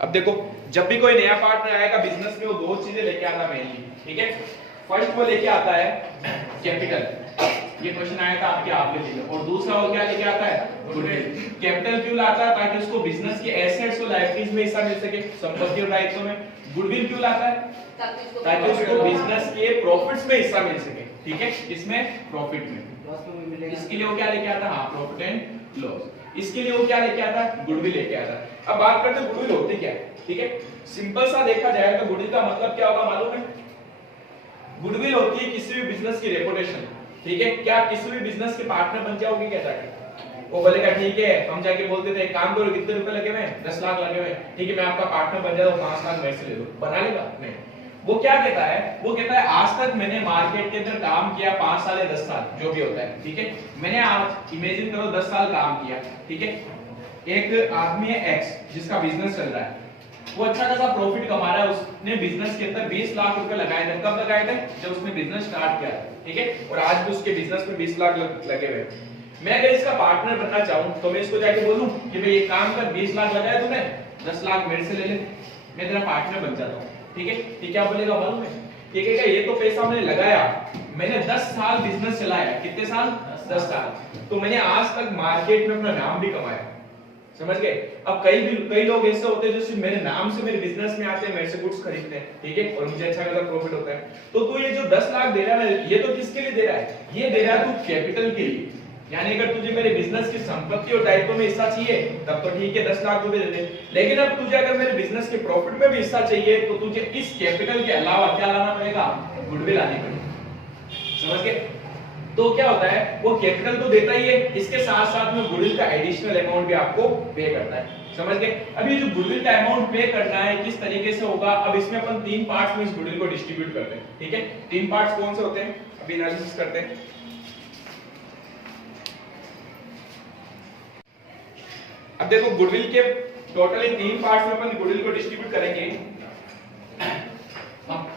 अब देखो, जब भी कोई नया पार्टनर आएगा बिजनेस में, वो दो चीजें लेके आता है मेनली, ठीक है। फर्स्ट वो लेके आता है कैपिटल, ये क्वेश्चन आया था आपके आपके लिए, और दूसरा वो क्या लेके आता है, गुडविल। कैपिटल क्यों लाता है, ताकि उसको बिजनेस के एसेट्स और लायबिलिटीज में हिस्सा मिल सके, संपत्ति और दायित्वों में। गुडविल क्यों लाता है, ताकि उसको बिजनेस के प्रॉफिट्स में हिस्सा मिल सके, ठीक है, इसमें प्रॉफिट में। इसके लिए वो क्या लेके आता है, हाँ, प्रॉफिट एंड लॉस। इसके लिए वो क्या लेके आता है, गुडविल लेके आता है। अब बात करते हैं गुडविल होती क्या है, ठीक है। सिंपल सा देखा जाए तो गुडविल का मतलब क्या होगा मालूम है? गुडविल होती है किसी भी बिजनेस की रेपुटेशन, ठीक है। क्या आप किसी भी बिजनेस के पार्टनर बन जाओगे क्या जाके? वो बोलेगा ठीक है, हम जाके बोलते थे काम करो, कितने रुपए लगे हुए, 10 लाख लगे हुए, ठीक है, मैं आपका पार्टनर बन जाता हूं, 5 लाख मेरे से ले लो, बना लेगा? नहीं। वो क्या कहता है, वो कहता है आज तक मैंने मार्केट के अंदर काम किया 5 साल या 10 साल जो भी होता है, ठीक है। मैंने आज इमेजिन करो 10 साल काम किया, ठीक है। एक आदमी है एक्स जिसका बिजनेस चल रहा है, वो अच्छा खासा प्रॉफिट कमा रहा है, उसने बिजनेस के अंदर 20 लाख रुपए लगाए थे। कब लगाए थे? जब उसने बिजनेस स्टार्ट किया, ठीक है। और आज भी उसके बिजनेस में 20 लाख लगे हुए। मैं अगर इसका पार्टनर बनना चाहूं तो मैं इसको जाके बोलूं कि भाई ये काम कर, 20 लाख लगाया तूने, 10 लाख मेरे से ले ले, मैं तेरा पार्टनर बन जाता हूं, ठीक है। ये क्या बोलेगा मालूम है? ये कहेगा ये तो पैसा मैंने लगाया, मैंने 10 साल बिजनेस चलाया। कितने साल? 10 साल। तो मैंने आज तक मार्केट में अपना नाम भी कमाया, समझ गए। अब कई लोग ऐसे होते हैं जो सिर्फ मेरे नाम से मेरे बिजनेस में आते हैं, मेरे से गुड्स खरीदते हैं, ठीक है, और मुझे अच्छा खासा प्रॉफिट होता है। तो तू ये जो 10 लाख दे रहा है, ये तो किसके लिए दे रहा है? ये दे रहा है तू कैपिटल के लिए। यानी अगर तुझे मेरे बिजनेस की संपत्ति और दायित्व में हिस्सा चाहिए तब तो ठीक है, 10 लाख रुपए दे दे। लेकिन अब तुझे अगर मेरे बिजनेस के प्रॉफिट में भी हिस्सा चाहिए तो तुझे इस कैपिटल के अलावा क्या लाना पड़ेगा? गुडविल लानी पड़ेगी, समझ गए। तो क्या होता है, वो कैपिटल तो देता ही है, इसके साथ साथ में गुडविल का एडिशनल अमाउंट भी आपको पे करता है, समझ गए। अभी जो गुडविल का अमाउंट पे करना है किस तरीके से होगा, अब इसमें अपन 3 पार्ट्स में इस गुडविल को डिस्ट्रीब्यूट करते हैं, ठीक है। 3 पार्ट्स कौन से होते हैं, अभी एनालिसिस करते हैं। अब देखो, गुडविल के टोटली 3 पार्ट्स में अपन गुडविल को डिस्ट्रीब्यूट करेंगे।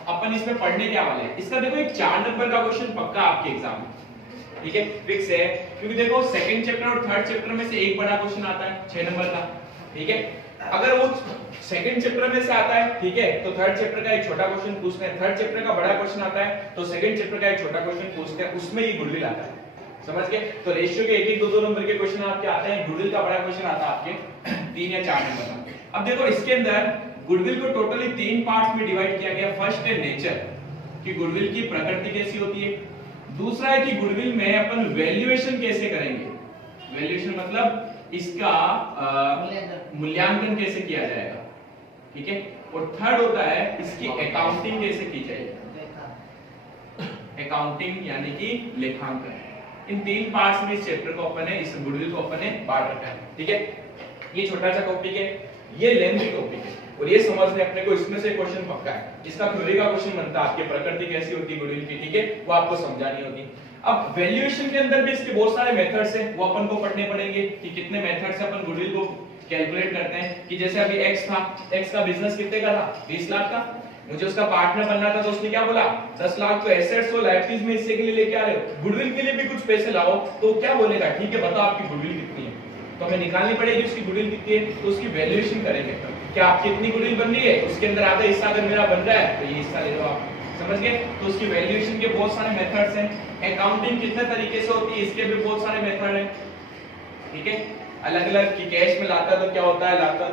अपन इसमें पढ़ने क्या वाले हैं, इसका देखो एक 4 नंबर का क्वेश्चन पक्का आपके एग्जाम में, ठीक है, फिक्स है। क्योंकि देखो सेकंड चैप्टर और थर्ड चैप्टर में से एक बड़ा क्वेश्चन आता है 6 नंबर का, ठीक है। अगर वो सेकंड चैप्टर में से आता है, ठीक है, तो थर्ड चैप्टर का एक छोटा क्वेश्चन पूछते हैं। थर्ड चैप्टर का बड़ा क्वेश्चन आता है तो सेकंड चैप्टर का एक छोटा क्वेश्चन पूछते हैं, उसमें ये गुडविल आता है, समझ गए। तो रेशियो के 1-1 2-2 नंबर के क्वेश्चन आपके आते हैं, गुडविल का बड़ा क्वेश्चन आता है आपके 3 या 4 नंबर का। अब देखो इसके अंदर गुडविल को टोटली 3 पार्ट्स में डिवाइड किया गया। फर्स्ट है नेचर, कि गुडविल की प्रकृति कैसी होती है। दूसरा है कि गुडविल में अपन वैल्यूएशन कैसे करेंगे, वैल्यूएशन मतलब इसका मूल्यांकन कैसे किया जाएगा, ठीक है। और थर्ड होता है इसकी अकाउंटिंग कैसे की जाएगी, अकाउंटिंग यानी कि लेखांकन। इन 3 पार्ट्स में इस चैप्टर को अपन ने, इस गुडविल को अपन ने बांट रखा है, ठीक है। ये छोटा सा टॉपिक है, ये लेंथी टॉपिक है, और ये समझने अपने को इसमें से क्वेश्चन पक्का है। इसका थ्योरी का क्वेश्चन बनता है, आपकी प्रकृति कैसी होती है गुडविल की, ठीक है, वो आपको समझानी होती। अब वैल्यूएशन के अंदर भी इसके बहुत सारे मेथड्स हैं, वो अपन को पढ़ने पड़ेंगे कि कितने मेथड से अपन गुडविल को कैलकुलेट करते हैं। कि जैसे अभी एक्स था, एक्स का बिजनेस कितने का था, 20 लाख का, मुझे उसका पार्टनर बनना था, तो उसने क्या बोला, 10 लाख तो एसेट्स और लायबिलिटीज में हिस्से के लिए लेके आ रहे हो, गुडविल के लिए भी कुछ पैसे लाओ। तो क्या बोलेगा, ठीक है बताओ आपकी गुडविल कितनी है, तो हमें निकालनी पड़ेगी उसकी गुडविल कितनी है, तो उसकी वैल्यूएशन करेंगे कि आप कितनी गुडविल बन रही है, उसके अंदर आधा हिस्सा अगर मेरा बन रहा है तो ये हिस्सा ले लो आप, समझ गए। तो उसकी वैल्यूएशन के बहुत सारे मेथड्स हैं। अकाउंटिंग कितने तरीके से होती है, इसके भी बहुत सारे मेथड हैं, ठीक है, अलग अलग। कि कैश में लाता तो क्या होता है, लाता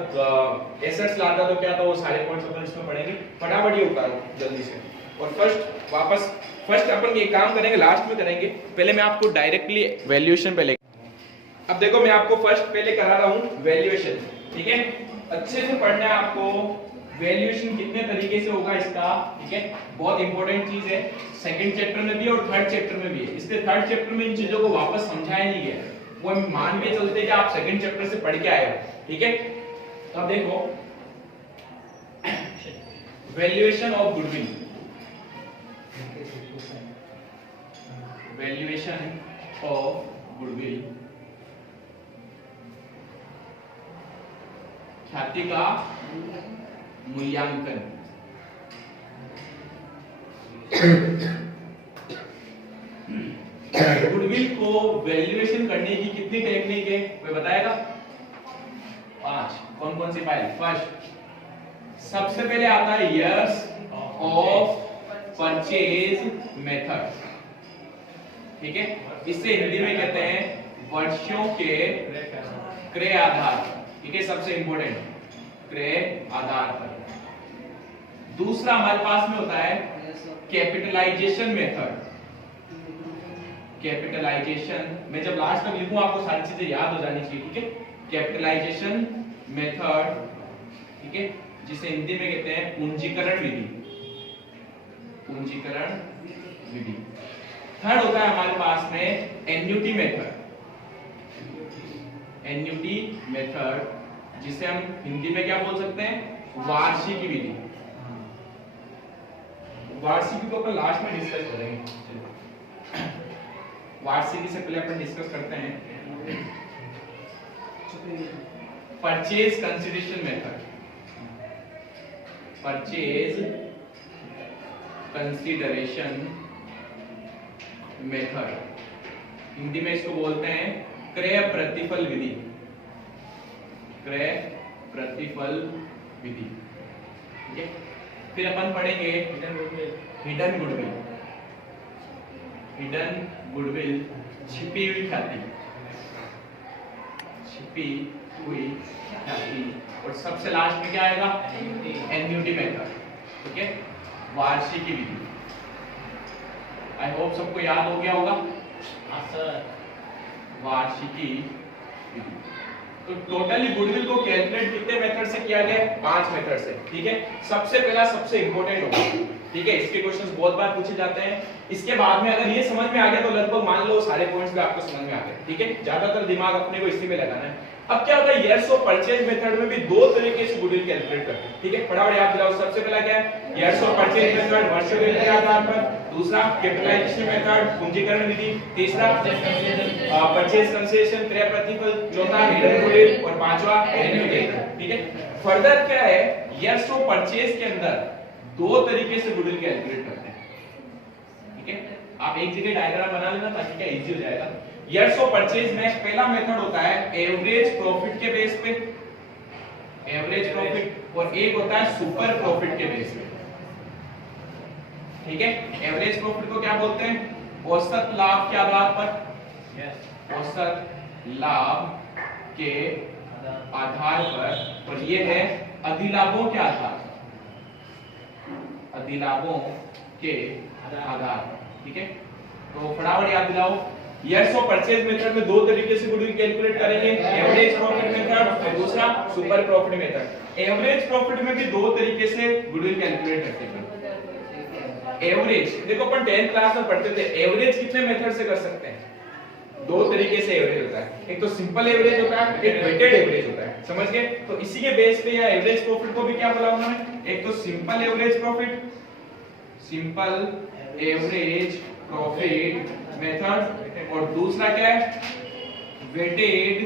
एसेट्स लाता तो क्या था, वो सारे पॉइंट्स अपन इसमें पढ़ेंगे। फटाफट ये उतारो जल्दी से। और फर्स्ट अपन ये काम करेंगे, लास्ट में करेंगे, पहले मैं आपको डायरेक्टली वैल्यूएशन पहले। अब देखो मैं आपको फर्स्ट पहले करा रहा हूं वैल्यूएशन, ठीक है। अच्छे से पढ़ना है आपको, वैल्यूएशन कितने तरीके से होगा इसका, ठीक है, बहुत इंपॉर्टेंट चीज है। सेकंड चैप्टर में भी और थर्ड चैप्टर में भी है, इसलिए थर्ड चैप्टर में इन चीजों को वापस समझाया नहीं गया, वो हम मान के चलते कि आप सेकंड चैप्टर से पढ़ के आए हो, ठीक है। तो अब देखो valuation of goodwill, valuation of goodwill, ख्याति का मूल्यांकन। गुडविल को वैल्यूएशन करने की कितनी टेक्निक है, कोई बताएगा? 5। कौन कौन सी फाइल? फर्स्ट सबसे पहले आता है इयर्स ऑफ परचेज मेथड, ठीक है, इसे हिंदी में कहते हैं वर्षों के क्रय आधार पर, ठीक है, सबसे इंपॉर्टेंट क्रय आधार पर। दूसरा हमारे पास में होता है कैपिटलाइजेशन मेथड। कैपिटलाइजेशन में जब लास्ट तक लिखूं आपको सारी चीजें याद हो जानी चाहिए, ठीक है। कैपिटलाइजेशन मेथड, ठीक है, जिसे हिंदी में कहते हैं पूंजीकरण विधि। पूंजीकरण विधि। थर्ड होता है हमारे पास में एन्युटी मेथड। एन्युटी मेथड जिसे हम हिंदी में क्या बोल सकते हैं, वार्षिकी विधि। वार्षिकी को अपन लास्ट में डिस्कस करेंगे। वार्षिकी से पहले अपन डिस्कस करते हैं purchase consideration method. Purchase consideration method, Hindi में इसको बोलते हैं क्रय प्रतिफल विधि। क्रय प्रतिफल विधि, ठीक है। फिर अपन पढ़ेंगे हिडन गुडविल। हिडन गुडविल, छिपी हुई ख्याति। छिपी हुई ख्याति। और सबसे लास्ट में क्या आएगा, एन्युटी मेथड, ठीक है, वार्षिकी विधि। आई होप सबको याद हो गया होगा। वार्षिकी विधि। तो टोटली गुडविल को कैलकुलेट कितने मेथड से किया गया, 5 मेथड से, ठीक है। सबसे पहला सबसे इंपॉर्टेंट होगा, ठीक है, इसके क्वेश्चंस बहुत बार पूछे जाते हैं। इसके बाद में अगर ये समझ में आ गया तो लगभग मान लो सारे पॉइंट्स भी आपको समझ में आ गए, ठीक है। ज्यादातर दिमाग अपने को इसी में लगाना है। अब क्या होता है, ईयर्स ऑफ परचेज मेथड में भी दो तरीके से गुडविल कैलकुलेट करते हैं, ठीक है। फटाफट याद दिलाओ। सबसे पहला क्या है, ईयर्स ऑफ परचेज मेथड वर्षों के आधार पर। दूसरा कैपिटलाइजेशन मेथड, पूंजीकरण विधि। तीसरा परचेज कंसेशन, क्रय प्रतिफल। चौथा हिडन गुडविल। और पांचवा एन्युटी, ठीक है। फर्दर क्या है, ईयर्स ऑफ परचेज के अंदर दो तरीके से गुडविल कैलकुलेट करते हैं, ठीक है। आप एक जगह डायग्राम बना लेना ताकि क्या इजी हो जाएगा। ईयर्स ऑफ परचेज में पहला मेथड होता है एवरेज प्रॉफिट के बेस पे, एवरेज प्रॉफिट। और एक होता है सुपर प्रॉफिट के बेस पे, ठीक है। एवरेज प्रॉफिट को क्या बोलते हैं, औसत लाभ के आधार पर। औसत लाभ के आधार पर। और ये है अधिलाभों के आधार पर। अधिलाभों के आधार पर, ठीक है। तो फटाफट याद दिलाओ। ईयर्स ऑफ परचेज मेथड में दो तरीके से गुडविल कैलकुलेट करेंगे, एवरेज प्रॉफिट मेथड और दूसरा super profit method. Average profit में भी दो तरीके से गुडविल कैलकुलेट करते हैं। एवरेज देखो अपन 10th क्लास में पढ़ते थे, एवरेज कितने मेथड से कर सकते हैं, दो तरीके से एवरेज होता है। एक तो सिंपल एवरेज होता है, एक वेटेड एवरेज होता है, समझ गए। तो इसी के बेस पे या एवरेज प्रॉफिट को भी क्या बोला उन्होंने, एक तो simple average profit, simple average profit method. और दूसरा क्या है, वेटेड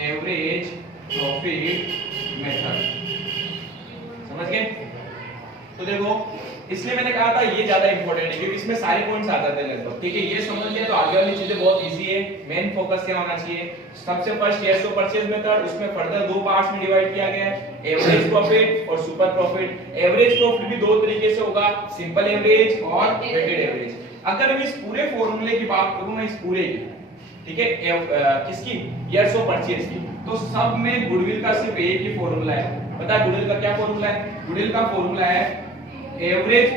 एवरेज प्रॉफिट मेथड, समझ गए। तो देखो इसलिए मैंने कहा था ये ज्यादा इंपॉर्टेंट है क्योंकि इसमें सारे पॉइंट्स आ जाते हैं लगभग, ठीक है। ये समझ लिया तो आगे वाली चीजें बहुत इजी है। मेन फोकस क्या होना चाहिए, सबसे first years of purchase method, उसमें फर्दर दो पार्ट्स में डिवाइड किया गया है, एवरेज प्रॉफिट और सुपर प्रॉफिट। एवरेज प्रॉफिट भी दो तरीके से होगा, सिंपल एवरेज और वेटेड एवरेज। अगर मैं इस पूरे फॉर्मूले की बात करूं ना, इस पूरे की, ठीक है, किसकी, ईयर्स ऑफ परचेज की, तो सब में गुडविल का सिर्फ एक ही फॉर्मूला है। पता है गुडविल का क्या फॉर्मूला है, गुडविल का फॉर्मूला है एवरेज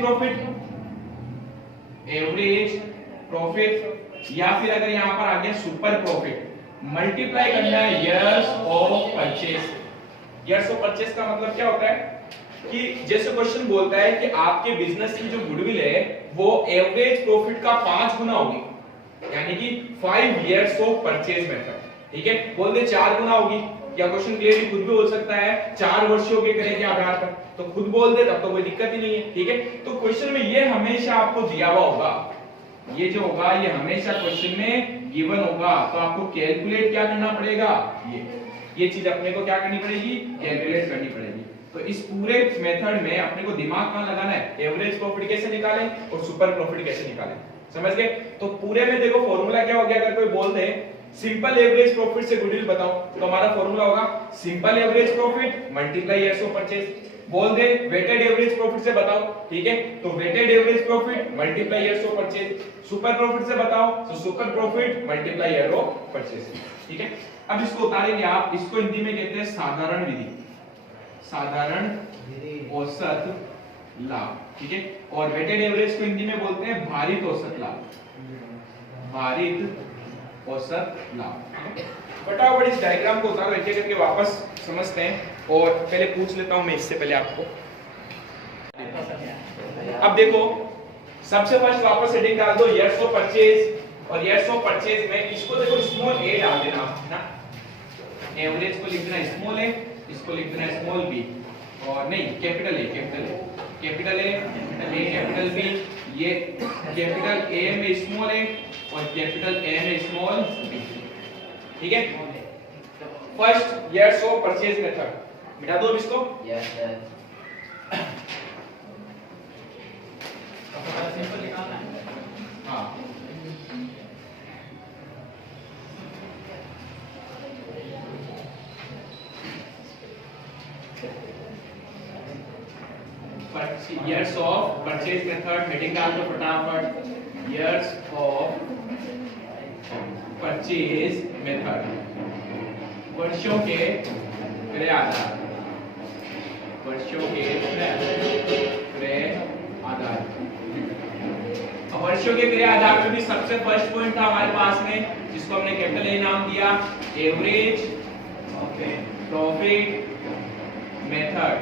प्रॉफिट, या फिर अगर यहां पर आ गया सुपर प्रॉफिट, मल्टीप्लाई करना है years of purchase. Years of purchase का मतलब क्या होता है कि जैसे क्वेश्चन बोलता है कि आपके बिजनेस की जो गुडविल है वो एवरेज प्रॉफिट का 5 गुना होगी, यानी कि 5 ईयर्स ऑफ परचेज मेथड, ठीक है। बोल दे 4 गुना होगी, या क्वेश्चन क्लियरली खुद भी बोल सकता है 4 वर्षों के क्रय के आधार पर, तो खुद बोल दे तब तो कोई दिक्कत ही नहीं है, ठीक है। तो क्वेश्चन में ये हमेशा आपको दिया हुआ होगा, ये जो होगा ये हमेशा क्वेश्चन में गिवन होगा, तो आपको कैलकुलेट क्या करना पड़ेगा, ये चीज अपने को क्या करनी पड़ेगी, कैलकुलेट करनी पड़ेगी। तो इस पूरे मेथड में अपने को दिमाग कहां लगाना है, एवरेज प्रॉफिट कैसे निकालें और सुपर प्रॉफिट कैसे निकालें, समझ गए। तो पूरे में देखो फॉर्मूला क्या हो गया, अगर कोई बोल दे सिंपल एवरेज प्रॉफिट से गुडविल बताओ, तो हमारा फॉर्मूला होगा simple average profit multiply years of purchase. बोल दे वेटेड एवरेज प्रॉफिट से बताओ, ठीक है, तो weighted average profit multiply years of purchase. Super profit से बताओ, तो super profit multiply year of purchase, ठीक है। अब इसको उतारेंगे आप, इसको हिंदी में कहते हैं साधारण विधि, साधारण औसत लाभ, ठीक है। और वेटेड एवरेज को हिंदी में बोलते हैं भारित औसत लाभ, भारित औसत लाभ। फटाफट इस डायग्राम को उतारो, एक एक करके वापस समझते हैं। और पहले पूछ लेता हूं मैं इससे पहले आपको, अब देखो सबसे फर्स्ट वापस हेडिंग डाल दो ईयर्स ऑफ परचेज, और ईयर्स ऑफ परचेज में इसको देखो स्मॉल ए डाल देना ना, एवरेज को लिख देना स्मॉल ए, इसको लिख देना स्मॉल बी, और नहीं capital A, capital A, capital B, ये कैपिटल ए में स्मॉल ए और कैपिटल ए में स्मॉल बी, ठीक है। First years of purchase method मिटा दो अब इसको, यस सर। सिंपल निकालना है। हाँ years of purchase method heading डाल दो फटाफट, years of purchase method, वर्षों के क्रय आधार, वर्षों के क्रय आधार। अब वर्षों के क्रय आधार में भी सबसे फर्स्ट पॉइंट था हमारे पास में, जिसको हमने कैपिटल ए नाम दिया, एवरेज प्रॉफिट मेथड।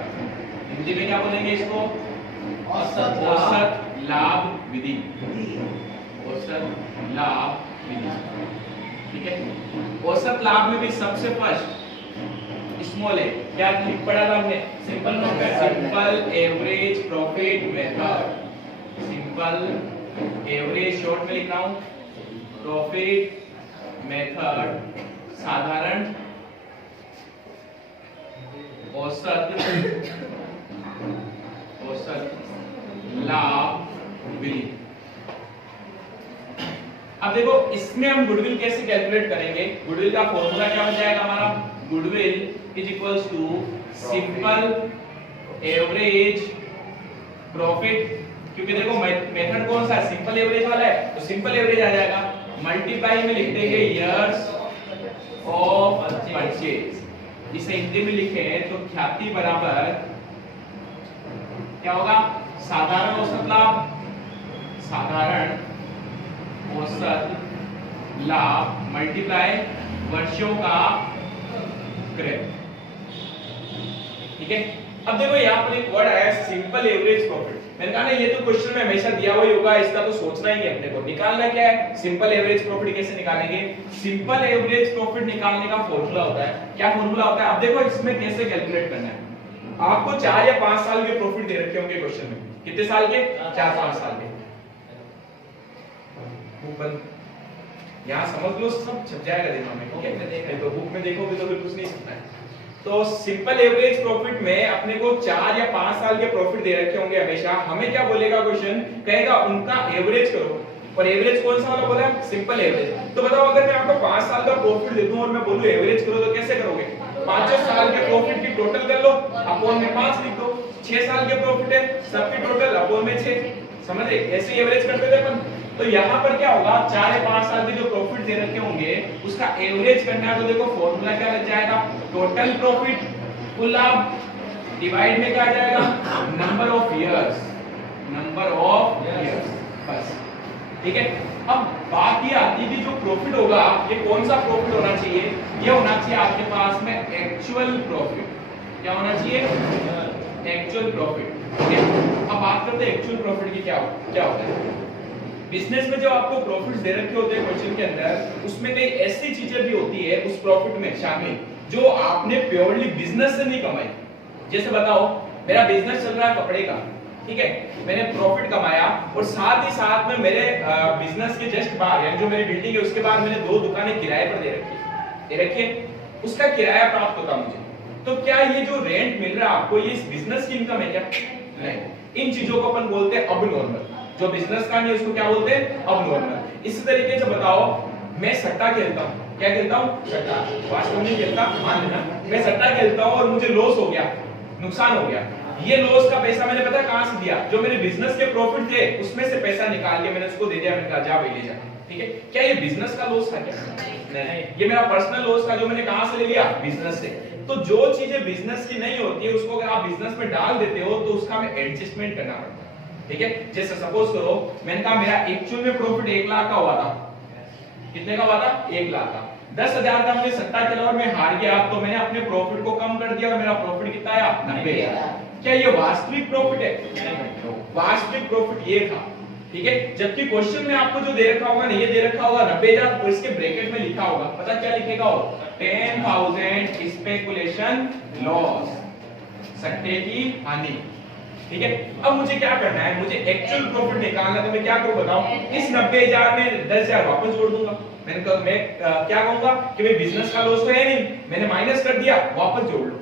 हिंदी में क्या बोलेंगे इसको? औसत लाभ विधि, औसत लाभ विधि, ठीक है। औसत लाभ में भी सबसे फर्स्ट स्मॉल है, क्या लिख पढ़ा था हमने? Simple average profit method, simple average short में लिख रहा हूं, प्रॉफिट मेथड, साधारण औसत लाभ विधि। अब देखो इसमें हम गुडविल कैसे कैलकुलेट करेंगे? गुडविल का फॉर्मूला क्या बन जाएगा हमारा? Goodwill is equals to simple average profit, क्योंकि देखो मेथड कौन सा है? सिंपल एवरेज वाला है, तो सिंपल एवरेज आ जाएगा, मल्टीप्लाई में लिख देंगे इयर्स ऑफ परचेज। इसे हिंदी में लिखे तो ख्याति बराबर क्या होगा? साधारण औसत लाभ, साधारण औसत लाभ मल्टीप्लाई वर्षों का क्रय, ठीक है। अब देखो यहाँ पर एक वर्ड आया सिंपल एवरेज प्रॉफिट। मैंने कहा ना ये तो क्वेश्चन में हमेशा दिया हुआ ही होगा, इसका तो सोचना ही है अपने को। निकालना क्या है? सिंपल एवरेज प्रॉफिट कैसे निकालेंगे? सिंपल एवरेज प्रॉफिट निकालने का फॉर्मूला होता है, क्या फॉर्मूला होता है? अब देखो इसमें कैसे कैलकुलेट करना है। आपको 4 या 5 साल के प्रॉफिट दे रखे होंगे क्वेश्चन में, कितने साल के? 4-5 साल के। यहाँ समझ लो, सब छप जाएगा दिमाग में, ठीक है। तो बुक में देखोगे तो फिर कुछ नहीं सकता है। तो सिंपल एवरेज प्रॉफिट में अपने को 4 या 5 साल के प्रॉफिट दे रखे होंगे हमेशा। हमें क्या बोलेगा क्वेश्चन? कहेगा उनका एवरेज करो, और एवरेज कौन सा वाला बोला है? Simple average. तो बताओ अगर मैं आपको 5 साल का प्रॉफिट दे दूं और मैं बोलूं एवरेज करो, तो कैसे करोगे? 5 साल के प्रॉफिट की टोटल कर लो, अपॉन में 5 लिख दो। 6 साल के प्रॉफिट है, सबकी टोटल अपॉन में 6, समझे? ऐसे एवरेज करते थे अपन। तो यहाँ पर क्या होगा? 4 या 5 साल के जो प्रॉफिट दे रखे होंगे उसका एवरेज करना है, तो देखो फॉर्मूला क्या लग जाएगा? टोटल प्रॉफिट, कुल लाभ, डिवाइड में क्या आ जाएगा? Number of years, number of years, बस, ठीक है। अब बात ये आती है कि जो प्रॉफिट होगा ये कौन सा प्रॉफिट होना चाहिए? ये होना चाहिए आपके पास में एक्चुअल प्रॉफिट। क्या होना चाहिए? एक्चुअल प्रॉफिट, ठीक है। अब बात करते हैं एक्चुअल प्रॉफिट की। क्या होता है बिजनेस में? जो आपको प्रॉफिट्स दे रखे होते हैं क्वेश्चन के अंदर, उसमें कई ऐसी चीजें भी होती है उस प्रॉफिट में शामिल जो आपने प्योरली बिजनेस से नहीं कमाई। जैसे बताओ मेरा बिजनेस चल रहा है कपड़े का, ठीक है, मैंने प्रॉफिट कमाया और साथ ही साथ में मेरे बिजनेस के जस्ट बाहर, यानी जो मेरी बिल्डिंग है उसके बाद मैंने 2 दुकानें किराए पर दे रखी है, उसका किराया प्राप्त होता मुझे। तो क्या ये जो रेंट मिल रहा है आपको, ये इस बिजनेस की इनकम है क्या? नहीं। इन चीजों को अपन बोलते हैं अब नॉर्मल। जो बिजनेस का नहीं उसको क्या बोलते हैं? अब नॉर्मल। इसी तरीके से बताओ मैं सट्टा खेलता हूँ, क्या खेलता हूँ? सट्टा। वास्तव में खेलता, मान लेना मैं सट्टा खेलता हूँ और मुझे लॉस हो गया, नुकसान हो गया। ये लॉस का पैसा मैंने पता कहां से दिया? जो मेरे बिजनेस के प्रॉफिट थे उसमें से पैसा निकाल के मैंने उसको दे दिया, मैंने कहा जा भाई ले जा। ठीक है, क्या ये बिजनेस का लॉस था क्या? नहीं, ये मेरा पर्सनल लॉस था जो मैंने कहां से ले लिया? बिजनेस से। तो जो चीजें बिजनेस की नहीं होती है उसको अगर आप बिजनेस में डाल देते हो तो उसका हमें एडजस्टमेंट करना पड़ता है। ठीक है, जैसे सपोज करो मैंने कहा मेरा एक्चुअल में प्रॉफिट 1 लाख का हुआ था। कितने का हुआ था? 1 लाख का। 10,000 का मैंने सट्टा खेला और मैं हार गया, तो मैंने अपने प्रॉफिट को कम कर दिया और मेरा प्रॉफिट कितना आया? 90,000। क्या ये वास्तविक प्रॉफिट है? नहीं, वास्तविक प्रॉफिट ये था। ठीक है, जबकि क्वेश्चन में आपको जो दे रखा होगा ना, ये दे रखा होगा 90,000 और इसके ब्रैकेट में लिखा होगा, पता क्या लिखेगा हो? 10,000 स्पेकुलेशन लॉस, सट्टे की हानि। ठीक है, अब मुझे क्या करना है? मुझे एक्चुअल प्रॉफिट निकालना है, तो मैं क्या करूं बताओ? इस 90,000 में 10,000 वापस जोड़ दूंगा। मैं क्या कहूंगा कि भाई बिजनेस का लॉस तो है नहीं, मैंने माइनस कर दिया, वापस जोड़ लो।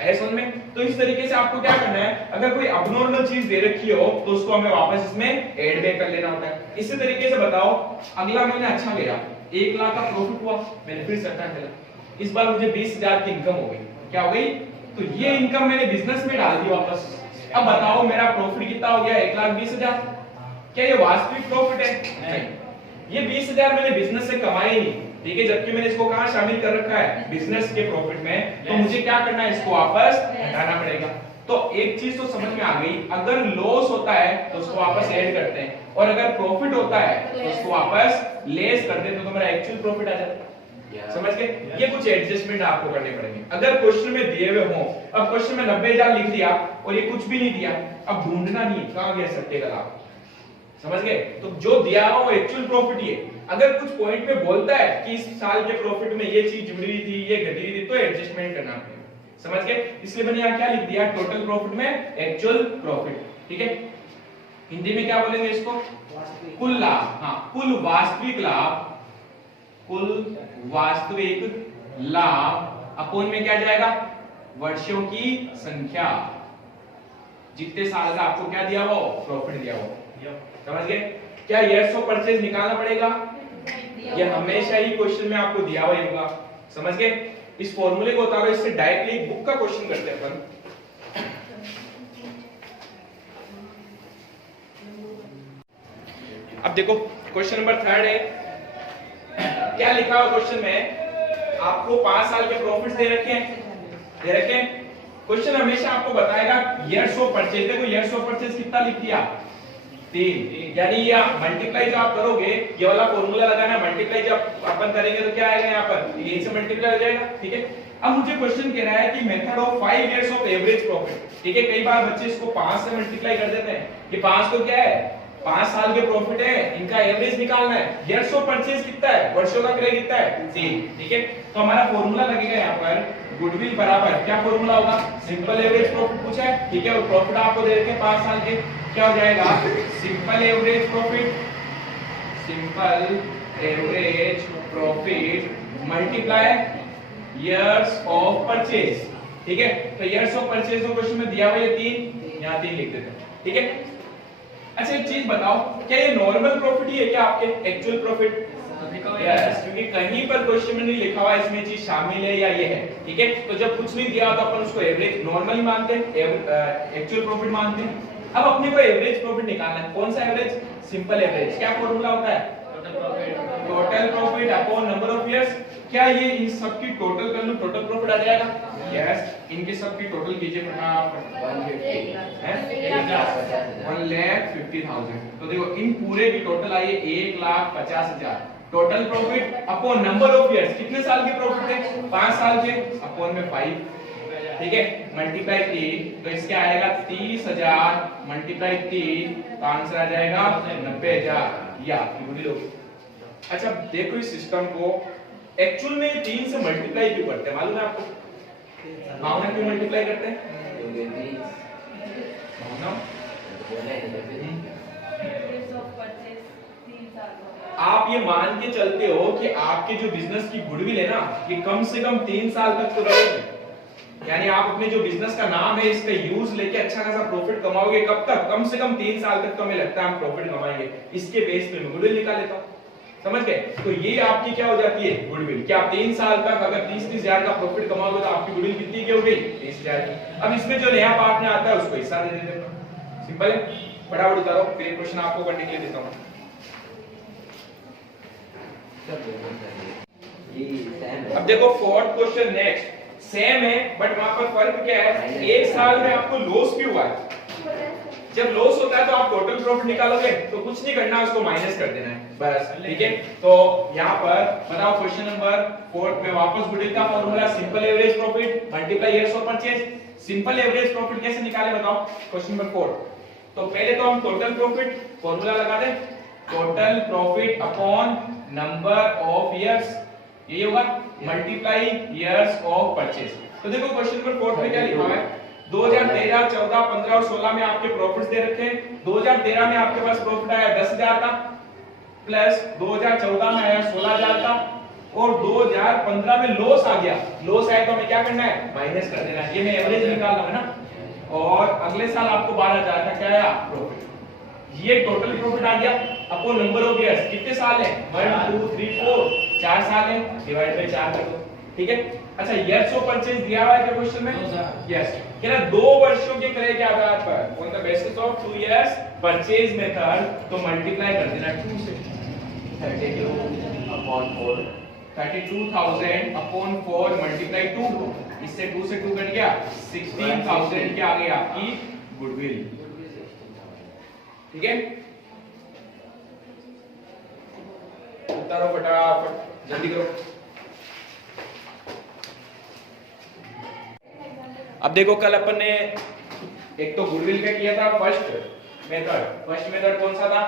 आया समझ में? तो इस तरीके से आपको क्या करना है, अगर कोई अबनॉर्मल चीज दे रखी हो तो उसको हमें वापस इसमें ऐड बैक कर लेना होता है। इसी तरीके से बताओ, अगला महीना अच्छा गया, 1 लाख का प्रॉफिट हुआ, मैंने फिर सट्टा खेला, इस बार मुझे 20,000 की इनकम हो गई। क्या हो गई? तो ये इनकम मैंने बिजनेस में डाल दी वापस। अब बताओ मेरा प्रॉफिट कितना हो गया? 1,20,000। क्या ये वास्तविक प्रॉफिट है? नहीं, ये 20,000 मैंने बिजनेस से कमाए नहीं। ठीक है, जबकि मैंने इसको कहां शामिल कर रखा है? बिजनेस के प्रॉफिट में। तो मुझे क्या करना है? इसको वापस हटाना पड़ेगा। तो एक चीज तो समझ में आ गई, अगर लॉस होता है तो उसको वापस ऐड करते हैं, और अगर प्रॉफिट होता है तो उसको वापस लेस कर देते हैं, तो मेरा एक्चुअल प्रॉफिट आ जाता है। समझ गए? ये कुछ एडजस्टमेंट आपको करने पड़ेंगे अगर क्वेश्चन में दिए हुए हो। अब क्वेश्चन में 90,000 लिख दिया और ये कुछ भी नहीं दिया, अब ढूंढना नहीं कहां गया सट्टे का लाभ। समझ गए? तो जो दिया हो वो एक्चुअल प्रॉफिट ही है। अगर कुछ पॉइंट में बोलता है कि इस साल के प्रॉफिट में ये चीज जुड़ी हुई थी, ये घटी हुई थी, तो एडजस्टमेंट करना पड़ेगा। समझ गए? इसलिए मैंने यहाँ क्या लिख दिया? टोटल प्रॉफिट में एक्चुअल प्रॉफिट। ठीक है, हिंदी में क्या बोलेंगे इसको? कुल लाभ। हाँ, कुल वास्तविक लाभ, कुल वास्तविक लाभ अपोन में क्या जाएगा? वर्षों की संख्या, जितने साल का आपको क्या दिया हो? प्रॉफिट दिया हो। समझ गए? क्या ईयर्स ऑफ परचेज निकालना पड़ेगा? ये हमेशा ही क्वेश्चन में आपको दिया हुआ होगा। समझ गए? इस फॉर्मूले को उतारो, इससे डायरेक्टली एक बुक का क्वेश्चन करते हैं अपन। अब देखो क्वेश्चन नंबर 3 है। क्या लिखा हुआ क्वेश्चन में? आपको 5 साल के प्रॉफिट्स दे रखे हैं। क्वेश्चन हमेशा आपको बताएगा ईयर्स ऑफ परचेज। देखो ईयर्स ऑफ परचेज कितना लिख दिया? 3। यानी ये मल्टीप्लाई जो आप करोगे, ये वाला फॉर्मूला लगाना, मल्टीप्लाई जब अपन करेंगे तो क्या आएगा? यहाँ पर 3 से मल्टीप्लाई हो जाएगा। ठीक है, अब मुझे क्वेश्चन कह रहा है कि method of 5 years of average profit. ठीक है, कई बार बच्चे इसको 5 से मल्टीप्लाई कर देते हैं। ये 5 तो क्या है? 5 साल के प्रॉफिट है, इनका एवरेज निकालना है। ईयर्स ऑफ परचेज कितना है? वर्षों का क्रय कितना है? 3। ठीक है, तो हमारा फॉर्मूला लगेगा यहाँ पर गुडविल बराबर क्या फॉर्मूला होगा? सिंपल एवरेज प्रॉफिट पूछा है। ठीक है, और प्रॉफिट आपको दे रखे हैं 5 साल के, क्या हो जाएगा? Simple average profit, simple average profit multiply years of purchase. ठीक है, तो इयर्स ऑफ परचेज को क्वेश्चन में दिया हुआ है 3, यहाँ 3 लिख देते हैं। ठीक है, अच्छा एक चीज बताओ, क्या ये नॉर्मल प्रॉफिट ही है क्या आपके? Actual profit? यस, क्योंकि कहीं पर क्वेश्चन में नहीं लिखा हुआ इसमें चीज शामिल है या ये है। ठीक है, तो जब कुछ नहीं दिया तो अपन उसको एवरेज नॉर्मली मानते हैं, एक्चुअल प्रॉफिट मानते हैं। अब अपने को एवरेज प्रॉफिट निकालना है। कौन सा एवरेज? Simple average. क्या फॉर्मूला होता है? Total profit upon number of years. क्या ये इन सब की टोटल कर लूं, टोटल प्रॉफिट आ जाएगा? यस, इनके सब की टोटल कीजिए फटाफट। 1,50,000। तो देखो इन पूरे की टोटल आई है 1,50,000। Total profit upon number of years, कितने साल के प्रॉफिट है? 5 साल के, अपॉन में 5। ठीक है, मल्टीप्लाई 3, तो इसके आएगा 30,000 मल्टीप्लाई 3, तो आंसर आ जाएगा 90,000। ये आपकी बुरी लोग। अच्छा देखो इस सिस्टम को, एक्चुअल में 3 से मल्टीप्लाई क्यों करते हैं मालूम है आपको? भावना क्यों मल्टीप्लाई करते हैं? भावना आप ये मान के चलते हो कि आपके जो बिजनेस की गुडविल है ना, ये कम से कम 3 साल तक तो रहेगी। यानी आप अपने जो बिजनेस का नाम है इसका यूज लेके अच्छा खासा प्रॉफिट कमाओगे। कब तक? कम से कम 3 साल तक तो हमें लगता है हम प्रॉफिट कमाएंगे। इसके बेस पे मैं गुडविल निकाल लेता हूं। समझ गए? तो ये आपकी क्या हो जाती है गुडविल, कि आप 3 साल तक अगर 30-30 हजार का प्रॉफिट कमाओगे तो आपकी गुडविल कितनी की हो गई 30 हजार की। अब इसमें जो नया पार्टनर आता है उसको हिस्सा दे देते हैं, सिंपल है। फटाफट उतारो, फिर क्वेश्चन आपको करने के लिए देता हूं। अब देखो फोर्थ क्वेश्चन नेक्स्ट सेम है, बट वहां पर फर्क क्या है, एक साल में आपको लॉस भी हुआ है। जब लॉस होता है तो आप टोटल प्रॉफिट निकालोगे तो कुछ नहीं करना, उसको माइनस कर देना है बस, ठीक है। तो यहाँ पर बताओ क्वेश्चन नंबर 4 में वापस गुडविल का formula simple average profit multiply years of purchase. Simple average profit कैसे निकाले बताओ, क्वेश्चन नंबर 4। तो पहले तो हम टोटल प्रॉफिट फॉर्मूला लगा दें, total profit upon number of years, यही होगा मल्टीप्लाई ईयर्स ऑफ परचेज। तो देखो क्वेश्चन नंबर 4 में क्या लिखा हुआ है, 2013, 14, 15 और 16 में आपके प्रॉफिट्स दे रखे हैं। 2013 में आपके पास प्रॉफिट आया 10,000 का, प्लस 2014 में आया 16,000 का, और 2015 में लॉस आ गया। लॉस आया तो हमें क्या करना है, माइनस कर देना है। ये मैं एवरेज निकाल रहा हूं ना। और अगले साल आपको 12,000 का क्या आया प्रॉफिट, ये टोटल प्रॉफिट आ गया अपॉन नंबर ऑफ इयर्स। कितने साल है, 1 2 3 4, 4 साल है, डिवाइड बाय 4 कर दो, ठीक है। अच्छा ईयर्स ऑफ परचेज दिया हुआ है क्या क्वेश्चन में, यस, कह रहा 2 वर्षों के क्रय के आधार पर on the basis of 2 years purchase method, तो मल्टीप्लाई कर देना 2 से, 32 अपॉन 4, 32,000 अपॉन 4 मल्टीप्लाई 2, इससे 2 से 2 कट गया, 16,000 के आगे आपकी गुडविल, ठीक है। उतारो फटाफट, जल्दी करो। अब देखो कल अपन ने एक तो गुडविल का किया था फर्स्ट मेथड कौन सा था,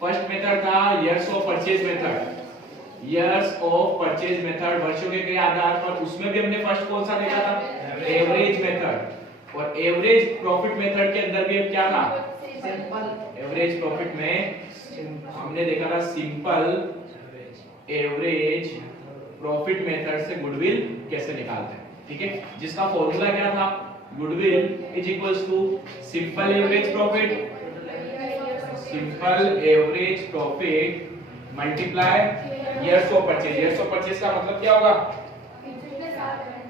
फर्स्ट मेथड था years of purchase method, years of purchase method वर्षों के आधार पर। उसमें भी हमने फर्स्ट कौन सा देखा था, एवरेज मेथड। और एवरेज प्रॉफिट मेथड के अंदर भी क्या था, एवरेज प्रॉफिट में हमने देखा था सिंपल एवरेज प्रॉफिट मेथड से गुडविल कैसे निकालते हैं, ठीक है। जिसका फॉर्मूला क्या था, goodwill is equals to simple average profit, simple average profit multiply years of purchase. Years of purchase का मतलब क्या होगा,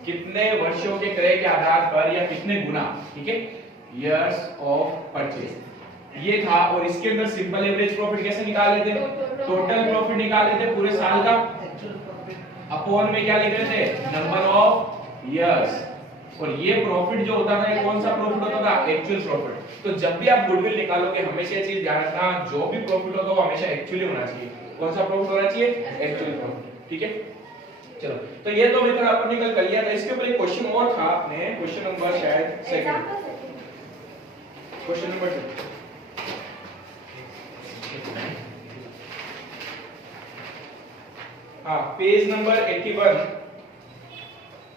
कितने वर्षों के क्रय के आधार पर या कितने गुना, ठीक है, ईयर्स ऑफ परचेज ये था। और इसके अंदर सिंपल एवरेज प्रॉफिट कैसे निकाल लेते, टोटल प्रॉफिट निकाल लेते पूरे साल का, अपॉन में क्या लिख रहे थे, नंबर ऑफ इयर्स। और ये प्रॉफिट जो होता था ये कौन सा प्रॉफिट होता था, एक्चुअल प्रॉफिट। तो जब भी आप गुडविल निकालोगे हमेशा ये चीज ध्यान रखना, जो भी प्रॉफिट होगा वो हमेशा एक्चुअली होना चाहिए। कौन सा प्रॉफिट होना चाहिए, एक्चुअल प्रॉफिट, ठीक है। चलो तो ये तो मेथड अपन ने कल कर लिया था। इसके ऊपर एक क्वेश्चन और था अपने, क्वेश्चन नंबर शायद सेकंड, क्वेश्चन नंबर 2, हाँ पेज नंबर 81,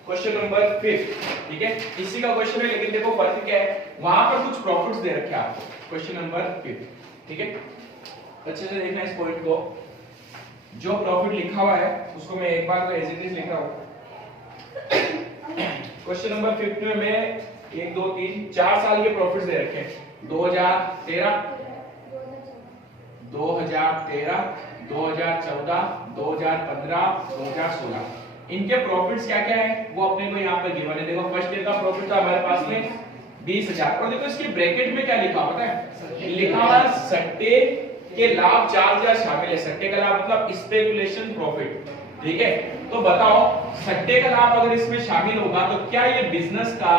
क्वेश्चन नंबर 5, ठीक है। इसी का क्वेश्चन है लेकिन देखो फर्क क्या है, वहां पर कुछ प्रॉफिट्स दे रखे हैं आपको, क्वेश्चन नंबर 5, ठीक है। अच्छे से देखना इस पॉइंट को, जो प्रॉफिट लिखा हुआ है उसको मैं एक बार एज इट इज लिख रहा हूं। क्वेश्चन नंबर 5 में 1 2 3 4 साल के प्रॉफिट्स दे रखे हैं, 2013, 2014, 2015, 2016। इनके प्रॉफिट्स क्या क्या है वो अपने को यहाँ पर गिवन है। देखो फर्स्ट ईयर का प्रॉफिट था हमारे पास में 20,000, और देखो इसके ब्रैकेट में क्या लिखा पता है, लिखा हुआ है सट्टे के लाभ 4,000 शामिल है। सट्टे का लाभ मतलब स्पेकुलेशन प्रॉफिट, ठीक है। तो बताओ सट्टे का लाभ अगर इसमें शामिल होगा तो क्या ये बिजनेस का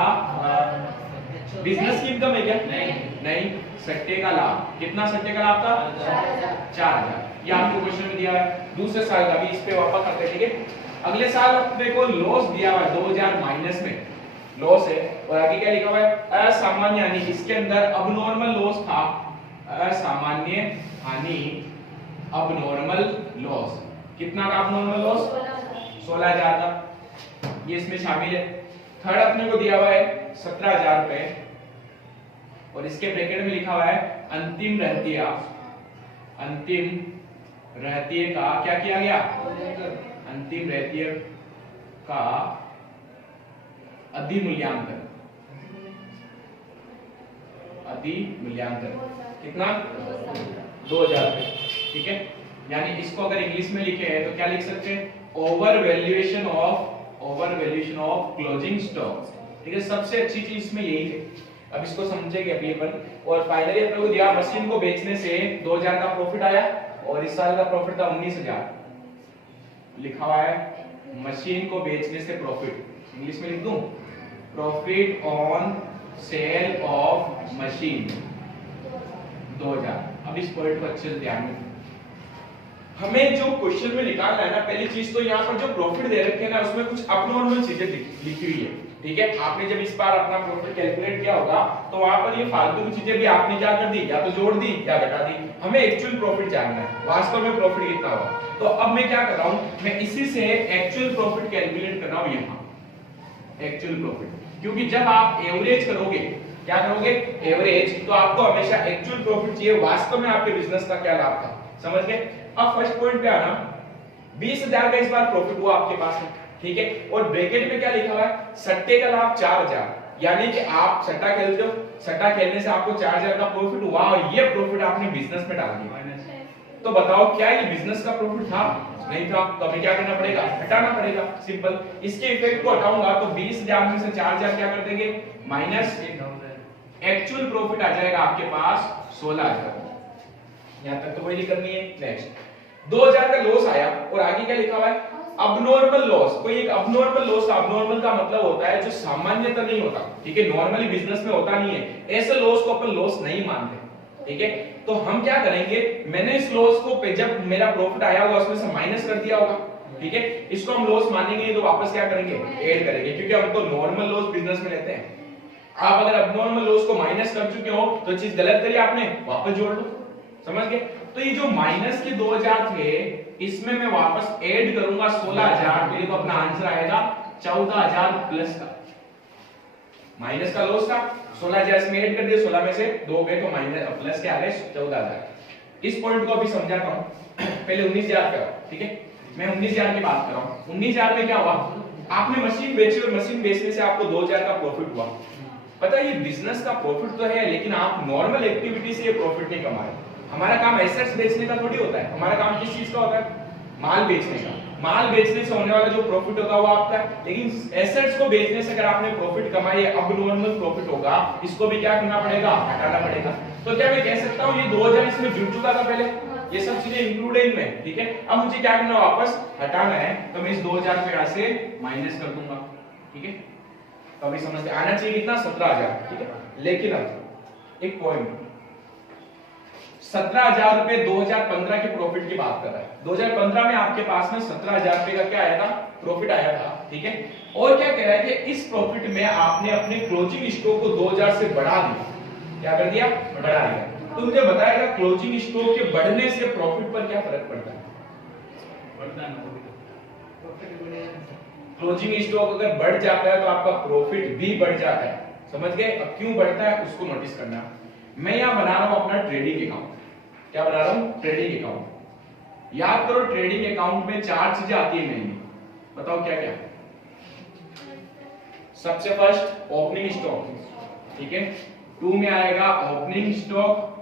बिजनेस की इनकम है क्या, नहीं। सट्टे का लाभ कितना, सट्टे का लाभ था 4,000, ये आपको क्वेश्चन में दिया है। दूसरे साल का भी इस पे वापस आते हैं, ठीक है। अगले साल अपने को लॉस दिया हुआ है 2,000 माइनस में लॉस है, और आगे क्या लिखा हुआ है, असामान्य हानि। इसके अंदर अबनॉर्मल लॉस था, असामान्य हानि अबनॉर्मल लॉस। कितना था अबनॉर्मल लॉस, 16,000 था, ये इसमें शामिल है। थर्ड अपने को दिया हुआ है 17,000 रुपए, और इसके ब्रैकेट में लिखा हुआ है अंतिम रहतिया, अंतिम रहतिये का क्या किया गया, अंतिम रहतिये का अधिमूल्यांकन, अधिमूल्यांकन कितना, 2000 रुपए, ठीक है। यानी इसको अगर इंग्लिश में लिखे हैं तो क्या लिख सकते हैं, over valuation of closing stock, ठीक है। सबसे अच्छी चीज इसमें यही है। अब इसको समझेंगे अभी अपन। और फाइनली अपने को दिया मशीन को बेचने से 2000 का प्रॉफिट आया और इस साल का प्रॉफिट था 19000, लिखा हुआ है मशीन को बेचने से प्रॉफिट, इंग्लिश में लिख दूं, profit on sale of machine 2000। अब इस पॉइंट को अच्छे से ध्यान में, हमें जो क्वेश्चन में निकालना है ना, पहली चीज तो यहाँ पर जो प्रॉफिट दे रखे हैं ना उसमें कुछ अबनॉर्मल चीजें लिखी हुई है, ठीक है। आपने जब इस बार अपना प्रॉफिट कैलकुलेट किया होगा तो वहां पर ये फालतू की चीजें भी आपने क्या कर दी, या तो जोड़ दी या घटा दी। हमें एक्चुअल प्रॉफिट जानना है, वास्तव में प्रॉफिट कितना होगा। तो अब मैं क्या कर रहा हूं, मैं इसी से एक्चुअल प्रॉफिट कैलकुलेट कर रहा हूं यहाँ, एक्चुअल प्रॉफिट। क्योंकि जब आप एवरेज करोगे, क्या करोगे, एवरेज, तो आपको हमेशा एक्चुअल प्रॉफिट चाहिए, वास्तव में आपके बिजनेस का क्या लाभ था, समझ गए। अब फर्स्ट पॉइंट पे आना, 20000 का इस बार प्रॉफिट हुआ आपके पास में, ठीक है। और ब्रैकेट में क्या लिखा हुआ है, सट्टे का लाभ 4000, यानी कि आप सट्टा खेलते हो, सट्टा खेलने से आपको 4000 का प्रॉफिट हुआ और ये प्रॉफिट आपने बिजनेस में डाल दिया। तो बताओ क्या ये बिजनेस का प्रॉफिट था, नहीं था, तो हमें क्या करना पड़ेगा, हटाना पड़ेगा, सिंपल। इसके इफेक्ट को हटाऊंगा तो 20000 में से 4000 क्या कर देंगे, माइनस, एक्चुअल प्रॉफिट आ जाएगा आपके पास 16000। यहां तक तो कोई नहीं करनी है। नेक्स्ट 2000 का लॉस आया और आगे क्या लिखा हुआ है, अबनॉर्मल लॉस। कोई एक अबनॉर्मल लॉस, अबनॉर्मल का मतलब होता है जो सामान्यतः नहीं होता, ठीक है, नॉर्मली बिजनेस में होता नहीं है, ऐसे लॉस को अपन लॉस नहीं मानते, ठीक है। तो हम क्या करेंगे, मैंने इस लॉस को जब मेरा प्रॉफिट आया होगा उसमें से माइनस कर दिया होगा, ठीक है। इसको हम लॉस मानेंगे तो वापस क्या करेंगे, ऐड करेंगे, क्योंकि हम तो नॉर्मल लॉस बिजनेस में लेते हैं। आप अगर अबनॉर्मल लॉस को माइनस कर चुके हो तो चीज गलत करी आपने, वापस जोड़ लो, समझ गए। तो ये जो माइनस के 2000 थे इसमें मैं वापस ऐड करूंगा 16000, तो ये तो अपना आंसर आएगा 14000 प्लस का। माइनस का लॉस था 16000, इसमें ऐड कर दिया, 16 में से 2 गए तो माइनस प्लस के आ गए 14000। इस पॉइंट को अभी समझाता हूं। पहले 19000 का, ठीक है, मैं 19000 की बात कर रहा हूं। 19000 में क्या हुआ, आपने मशीन बेची और मशीन बेचने से आपको 2000 का प्रॉफिट हुआ। पता है ये बिजनेस का प्रॉफिट तो है, लेकिन आप नॉर्मल एक्टिविटी से ये प्रॉफिट नहीं कमा रहे। हमारा काम एसेट्स बेचने का थोड़ी होता है, हमारा काम किस चीज का होता है, माल बेचने का। माल बेचने से होने वाला जो प्रॉफिट होगा वो आपका है, लेकिन एसेट्स को बेचने से अगर आपने प्रॉफिट कमाई है, अब नॉर्मल प्रॉफिट होगा, इसको भी क्या करना पड़ेगा, हटाना पड़ेगा। तो क्या मैं कह सकता हूं ये 2000 इसमें जुड़ चुका था पहले, ये सब चीजें इंक्लूड है इनमें, ठीक है। अब मुझे क्या करना, वापस हटाना है, तो मैं इस 2000 को यहां से माइनस कर दूंगा, ठीक है। तो अभी समझते आना चाहिए कितना, 17000, ठीक है। लेकिन अब एक पॉइंट, 17000 रुपए 2015 के प्रॉफिट की बात कर रहा है। 2015 में आपके पास में 17000 रुपए का क्या आया था, प्रॉफिट आया था, ठीक है। और क्या कह रहा है कि इस प्रॉफिट में आपने अपने क्लोजिंग स्टॉक को 2000 से बढ़ा दिया, क्या कर दिया, बढ़ा दिया। तो मुझे बताएगा क्लोजिंग स्टॉक के बढ़ने से प्रॉफिट पर क्या फर्क पड़ता है, बढ़ता है। क्लोजिंग स्टॉक अगर बढ़ जाता है तो आपका प्रॉफिट भी बढ़ जाता है, समझ गए। अब क्यों बढ़ता है उसको नोटिस करना। मैं यहां बना रहा हूं अपना ट्रेडिंग अकाउंट, क्या बना रहा हूं, ट्रेडिंग अकाउंट। याद करो ट्रेडिंग अकाउंट में 4 चीजें आती है मेन, बताओ क्या क्या। सबसे फर्स्ट ओपनिंग स्टॉक, ठीक है, 2 में आएगा ओपनिंग स्टॉक,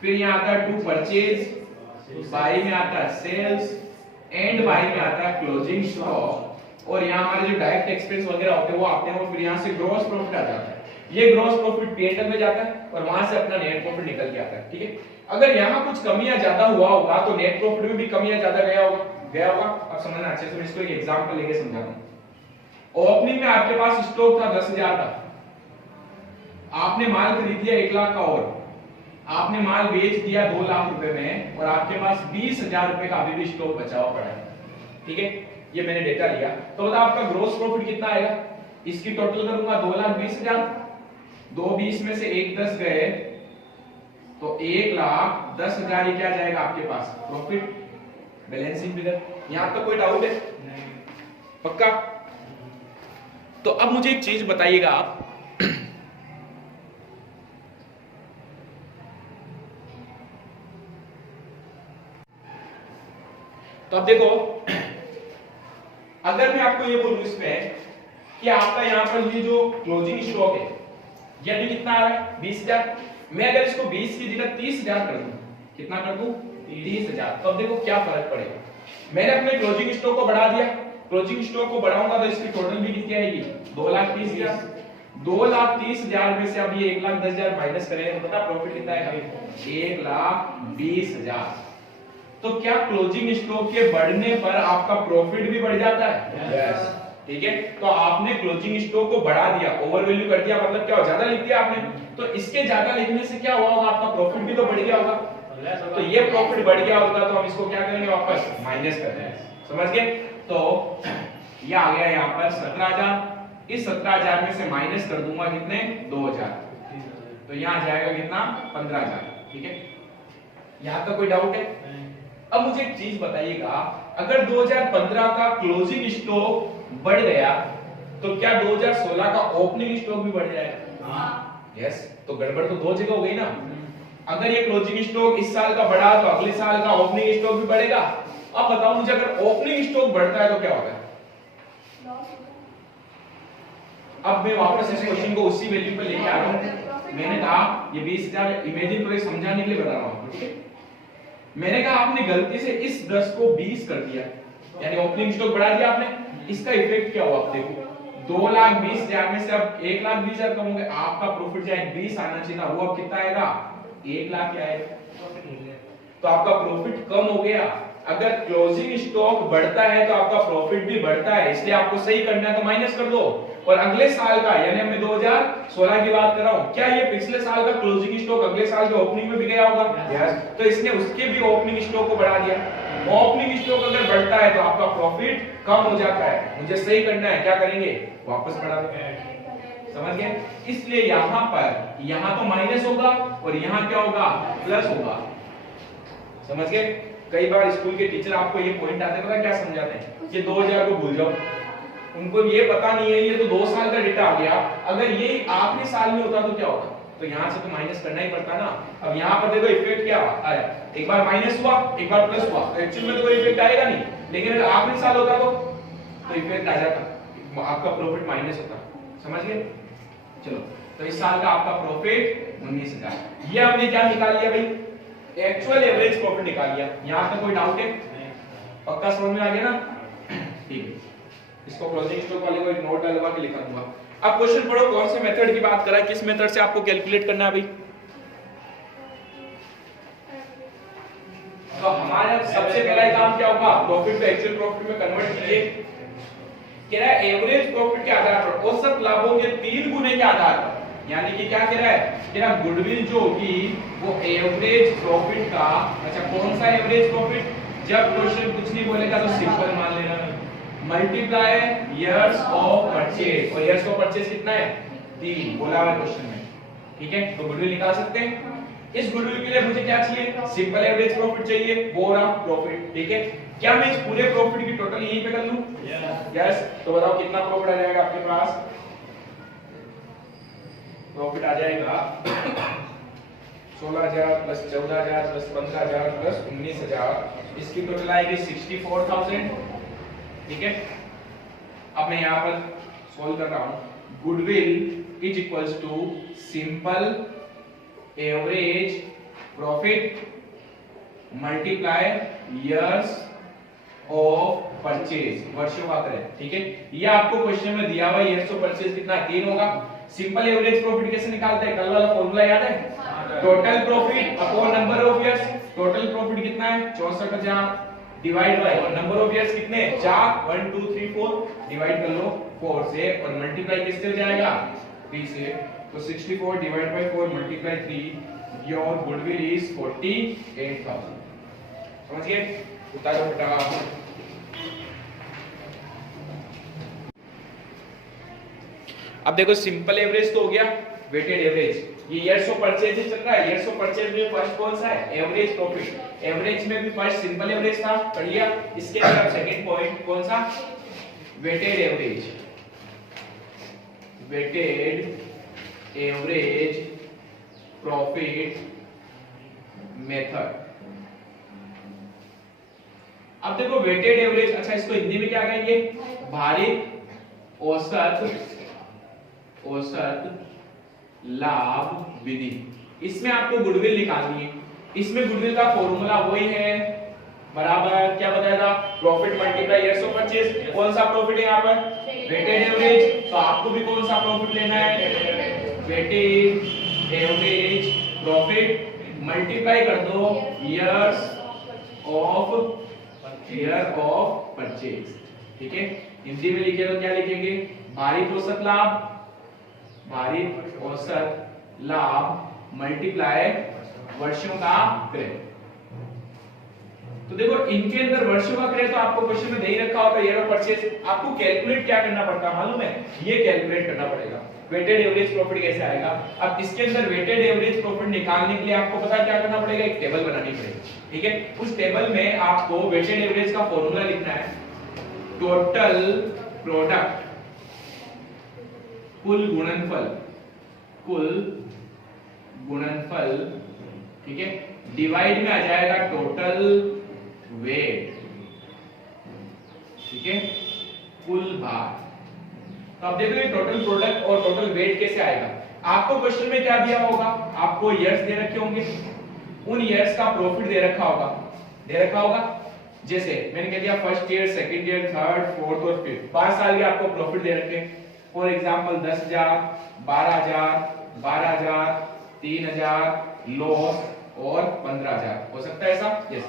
फिर यहां आता है टू परचेज, बाई में आता है सेल्स, एंड बाई में आता है क्लोजिंग स्टॉक। और यहाँ हमारे जो डायरेक्ट एक्सपेंस वगैरह होते हैं वो आते हैं, और फिर यहाँ से ग्रॉस प्रॉफिट आ जाता है। ये ग्रॉस प्रॉफिट पीएनएल में जाता है और वहां से अपना नेट प्रॉफिट निकल के आता है, ठीक है। अगर यहाँ कुछ कमियां ज्यादा हुआ होगा तो नेट प्रॉफिट में भी कमियां ज्यादा गया होगा। अब समझना अच्छे से, इसको एक एग्जांपल लेके समझाता हूं। ओपनिंग में आपके पास स्टॉक था 10000 का, आपने माल खरीद लिया 1 लाख का, और आपने माल बेच दिया 2 लाख रुपए में, और आपके पास 20000 रुपए का अभी भी स्टॉक बचा हुआ पड़ा है, ठीक है। ये मैंने डेटा लिया, तो बताओ आपका ग्रॉस प्रॉफिट कितना आएगा। इसकी टोटल करूंगा 2,20,000, 220 में से 1 10 गए तो 1,10,000 ही क्या जाएगा आपके पास, प्रॉफिट, बैलेंसिंग फिगर। यहां तो कोई डाउट है, पक्का। तो अब मुझे एक चीज बताइएगा आप, तो अब देखो, अगर मैं आपको ये बोलूं इसमें कि आपका यहां पर ये जो क्लोजिंग स्टॉक है ये अभी कितना आ रहा है, 20,000। मैं अगर इसको 20 की जगह 30,000 कर दूं, कितना कर दूं 30,000। तो अब देखो क्या फर्क पड़ेगा, मैंने अपने क्लोजिंग स्टॉक को बढ़ा दिया, क्लोजिंग स्टॉक को बढ़ाऊंगा तो इसकी टोटल भी कितनी आएगी 2,30,000। 2,30,000 में से अब ये 1,10,000 माइनस करेंगे तो पता प्रॉफिट कितना आएगा 1,20,000। तो क्या क्लोजिंग स्टॉक के बढ़ने पर आपका प्रॉफिट भी बढ़ जाता है? यस। ठीक है, तो आपने क्लोजिंग स्टॉक को बढ़ा दिया, ओवर वैल्यू कर दिया, मतलब क्या ज्यादा लिख दिया आपने, तो इसके ज्यादा लिखने से क्या हुआ होगा, आपका प्रॉफिट भी तो बढ़ गया होगा। तो ये प्रॉफिट बढ़ गया होगा तो हम इसको क्या करेंगे वापस माइनस कर देंगे, समझ गए। तो ये आ गया यहाँ पर 17,000, इस 17,000 में से माइनस कर दूंगा कितने 2,000, तो यहाँ जाएगा कितना 15,000। ठीक है, यहाँ तक कोई डाउट है? अब मुझे एक चीज बताइएगा, अगर 2015 का क्लोजिंग स्टॉक बढ़ गया तो क्या 2016 का ओपनिंग स्टॉक भी बढ़ जाएगा? यस। तो गड़बड़ तो दो जगह हो गई ना। अगर ये क्लोजिंग स्टॉक इस साल का बढ़ा तो अगले साल का ओपनिंग स्टॉक भी बढ़ेगा। अब बताओ मुझे, अगर ओपनिंग स्टॉक बढ़ता है तो क्या होगा? अब मैं वापस इस क्वेश्चन को उसी वैल्यू पे लेके आ रहा हूं। मैंने कहा ये 20,000 इमेजिन करके समझाने के लिए बता रहा हूं, ठीक है। मैंने कहा आपने गलती से इस 10 को 20 कर दिया, यानी ओपनिंग स्टॉक बढ़ा दिया आपने, इसका इफेक्ट क्या हुआ आप देखो, 2,20,000 में से अब 1,20,000 कम हो गए, आपका प्रॉफिट चाहे 20 आना चाहिए था, वो अब कितना आएगा 1,00,000 क्या आएगा, तो आपका प्रॉफिट कम हो गया। अगर क्लोजिंग स्टॉक बढ़ता है तो आपका प्रॉफिट भी बढ़ता है, इसलिए आपको सही करना है तो माइनस कर दो। और अगले साल का, यानी मैं 2016 की बात कर रहा हूं, क्या ये पिछले साल का क्लोजिंग स्टॉक अगले साल के ओपनिंग में भी गया होगा? यस। तो इसने उसके भी ओपनिंग स्टॉक को बढ़ा दिया। ओपनिंग स्टॉक अगर बढ़ता है तो आपका प्रॉफिट कम हो जाता है, मुझे सही करना है, क्या करेंगे वापस बढ़ा देंगे, समझ गए। इसलिए यहाँ पर यहाँ तो माइनस होगा और यहाँ क्या होगा प्लस होगा, समझ गए। कई बार स्कूल के टीचर आपको ये पॉइंट आते हैं, पता क्या समझाते हैं, ये 2,000 को भूल जाओ, उनको ये पता नहीं है ये तो 2 साल का डेटा आ गया, अगर ये आखिरी साल में होता तो क्या होता, तो यहाँ से तो माइनस करना ही पड़ता ना। अब यहाँ पर देखो इफेक्ट क्या आया, एक बार माइनस हुआ एक बार प्लस हुआ, तो एक्चुअल में तो कोई इफेक्ट आएगा नहीं, लेकिन अगर आखिरी साल होता तो इफेक्ट आ जाता, आपका प्रॉफिट माइनस होता, समझ गए। चलो, तो इस साल का आपका प्रॉफिट 19,000, ये हमने क्या निकाल लिया भाई, एक्चुअल एवरेज प्रॉफिट निकाल लिया। यहाँ तक कोई डाउट है? पक्का समझ में आ गया ना? ठीक है, इसको क्लोजिंग स्टॉक वाले को एक नोट डलवा के लिखा दूंगा। अब क्वेश्चन पढ़ो, कौन से मेथड की बात कर रहा है, किस मेथड से आपको कैलकुलेट करना है भाई। तो हमारा सबसे पहला काम क्या होगा, प्रॉफिट को एक्चुअल प्रॉफिट में कन्वर्ट कीजिए। कह रहा है एवरेज प्रॉफिट के आधार पर, औसत लाभों के 3 गुने के आधार पर, यानी कि क्या कह रहा है, कह रहा गुडविल जो होगी वो एवरेज प्रॉफिट का, अच्छा कौन सा एवरेज प्रॉफिट, जब क्वेश्चन कुछ नहीं बोलेगा तो सिंपल मान लेना, मल्टीप्लाई इयर्स ऑफ परचेज, और इयर्स ऑफ परचेज कितना है 3 बोला हुआ क्वेश्चन में, ठीक है। तो गुडविल निकाल सकते हैं। इस गुडविल के लिए मुझे क्या चाहिए, सिंपल एवरेज प्रॉफिट चाहिए, वो रहा प्रॉफिट, ठीक है। क्या मैं इस पूरे प्रॉफिट की टोटल यहीं पे कर लूं? यस। तो बताओ कितना प्रॉफिट आ जाएगा आपके पास, प्रॉफिट आ जाएगा 16,000 प्लस 14,000 प्लस 15,000 प्लस 19,000, इसकी टोटल आएगी 64,000, ठीक है। अब मैं यहाँ पर सॉल्व कर रहा हूँ, goodwill is equals to simple average profit multiply years of purchase, वर्षों का करें, ठीक है। ये आपको क्वेश्चन में दिया हुआ इयर्स ऑफ परचेज कितना 3 होगा। सिंपल एवरेज प्रॉफिट कैसे निकालते हैं, कल वाला फॉर्मूला याद है, total profit upon number of years, total profit कितना है 64,000 divide by number of years कितने 4, 1 2 3 4, डिवाइड कर लो 4 से और मल्टीप्लाई किससे हो जाएगा 3 से, तो 64 divide by 4 multiply 3, your goodwill is 48,000, समझ गए। उतारो बेटा, अब देखो सिंपल एवरेज तो हो गया, वेटेड एवरेज, ये इयर्स ऑफ परचेज चल रहा है, इयर्स ऑफ परचेज में फर्स्ट कौन सा है एवरेज प्रॉफिट, एवरेज में भी फर्स्ट सिंपल एवरेज था, पढ़ लिया। इसके बाद सेकंड पॉइंट कौन सा, weighted average, weighted average profit method. अब देखो वेटेड एवरेज, अच्छा इसको हिंदी में क्या कहेंगे, भारित औसत लाभ विधि। इसमें आपको गुडविल निकालनी है, इसमें गुडविल का फॉर्मूला वही है, बराबर क्या बताया था, profit multiply years of purchase. कौन सा प्रॉफिट है यहाँ पर, वेटेड एवरेज, तो आपको भी कौन सा प्रॉफिट लेना है, वेटेड एवरेज प्रॉफिट मल्टीप्लाई कर दो ईयर ऑफ परचेज। ठीक है, हिंदी में लिखे तो क्या लिखेंगे, भारित औसत लाभ, भारित औसत लाभ मल्टीप्लाई वर्षों का क्रय। तो देखो इनके अंदर वर्षों का क्रय तो आपको क्वेश्चन में दे ही रखा होता है, ईयर ऑफ परचेज। आपको कैलकुलेट क्या करना पड़ता है मालूम है, ये कैलकुलेट करना पड़ेगा वेटेड एवरेज प्रॉफिट कैसे आएगा। अब इसके अंदर वेटेड एवरेज प्रॉफिट निकालने के लिए आपको पता क्या करना पड़ेगा, एक टेबल बनानी पड़ेगी। ठीक है, उस टेबल में आपको वेटेड एवरेज का फॉर्मूला लिखना है, टोटल प्रोडक्ट कुल गुणनफल, ठीक है, डिवाइड में आ जाएगा टोटल वेट, ठीक है, कुल भार। तो अब देखो ये टोटल प्रोडक्ट और टोटल वेट कैसे आएगा। आपको क्वेश्चन में क्या दिया होगा, आपको ईयर्स दे रखे होंगे, उन ईयर्स का प्रॉफिट दे रखा होगा। जैसे मैंने कह दिया first year, second year, third, fourth और फिफ्थ, 5 साल के आपको प्रॉफिट दे रखे। फॉर एग्जांपल 10,000, 12,000, 12,000, 3,000 लॉस और 15,000 हो सकता है ऐसा। यस।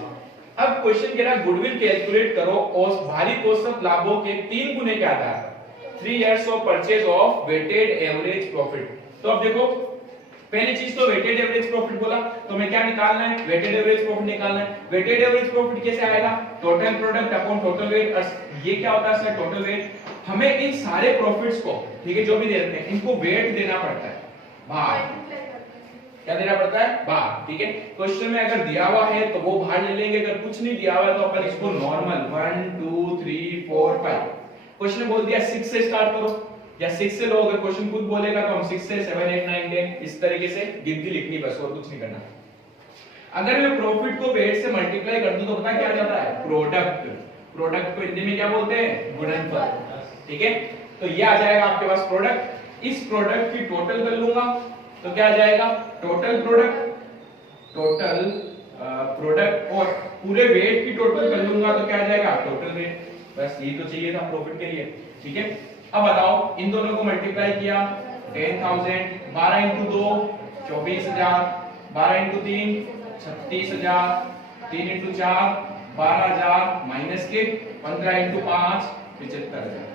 अब क्वेश्चन कह रहा है गुडविल कैलकुलेट करो और भारित औसत लाभों के 3 गुने के आधार पर 3 years of purchase of weighted average profit. तो अब देखो पहली चीज तो वेटेड एवरेज प्रॉफिट बोला, तो मैं क्या निकालना है, वेटेड एवरेज प्रॉफिट निकालना है। वेटेड एवरेज प्रॉफिट कैसे आएगा, total product upon total weight. ये क्या होता है सर, टोटल वेट। हमें इन सारे प्रॉफिट्स को, ठीक है, जो भी दे रहे हैं इनको वेट देना पड़ता है, भार। क्या देना पड़ता है, भार। ठीक है, क्वेश्चन में अगर दिया हुआ है तो वो भार ले लेंगे, अगर कुछ नहीं दिया हुआ है तो अपन इसको नॉर्मल 1 2 3 4 5। क्वेश्चन बोल दिया 6 से स्टार्ट करो या 6 से लो, अगर क्वेश्चन खुद बोलेगा तो हम 6 से 7 8 9 10 इस तरीके से गिनती लिखनी बस, और कुछ नहीं करना। अगर मैं प्रॉफिट को वेट से मल्टीप्लाई कर दूं तो पता क्या आ जाता है, प्रोडक्ट। प्रोडक्ट को हिंदी में क्या बोलते हैं, गुणनफल। ठीक है, तो ये आ जाएगा आपके पास प्रोडक्ट। इस प्रोडक्ट की टोटल कर लूंगा तो क्या आ जाएगा, टोटल प्रोडक्ट और पूरे वेट की टोटल कर लूंगा तो क्या आ जाएगा, टोटल वेट। बस ये तो चाहिए था प्रॉफिट के लिए। ठीक है, अब बताओ इन दोनों को मल्टीप्लाई किया 10,000, 12 इंटू 2 24,000, 12 इंटू 3 36,000, 3 इंटू 4 12,000 माइनस के 15 इंटू 5 75,000।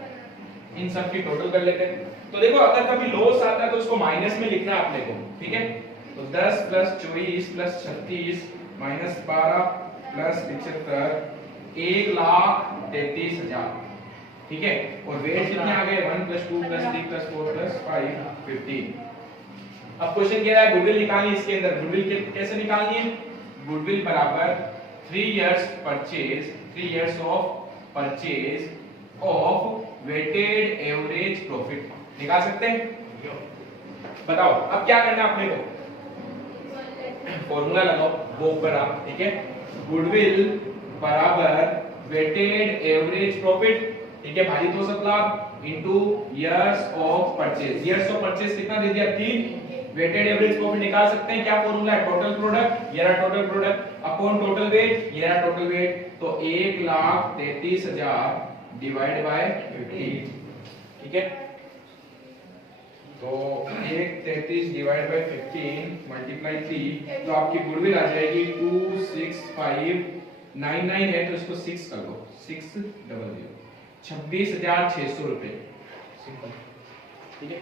इन सब की टोटल कर लेते हैं। तो देखो अगर कभी लॉस आता है तो उसको माइनस में लिखना है अपने को। ठीक है, तो 10 प्लस 24 प्लस 36 माइनस 12 प्लस 75 1,33,000। ठीक है, और वेट कितने आ गए, 1 प्लस 2 प्लस 3 प्लस 4 प्लस 5 15। अब क्वेश्चन कह रहा है गुडविल निकालनी, इसके अंदर गुडविल कैसे निकालनी है, गुडविल बराबर 3 years purchase, 3 years of purchase of weighted average profit निकाल सकते हैं। बताओ अब क्या करना है अपने को, फॉर्मूला लगाओ वो ऊपर आप। ठीक है, गुडविल बराबर वेटेड एवरेज प्रॉफिट, ठीक है, भारित औसत लाभ into years of purchase. Years of purchase कितना दे दिया, 3। वेटेड एवरेज प्रॉफिट निकाल सकते हैं, क्या फॉर्मूला है, टोटल प्रोडक्ट, ये रहा total product upon total weight, ये रहा टोटल वेट, तो 1,33,000 डिवाइड बाय 15। ठीक है, तो 1,33 डिवाइड बाय 15 मल्टीप्लाई 3, तो आपकी गुडविल आ जाएगी 26599 है, तो इसको 6 कर दो, 600 26,600 रुपए। सिंपल। ठीक है,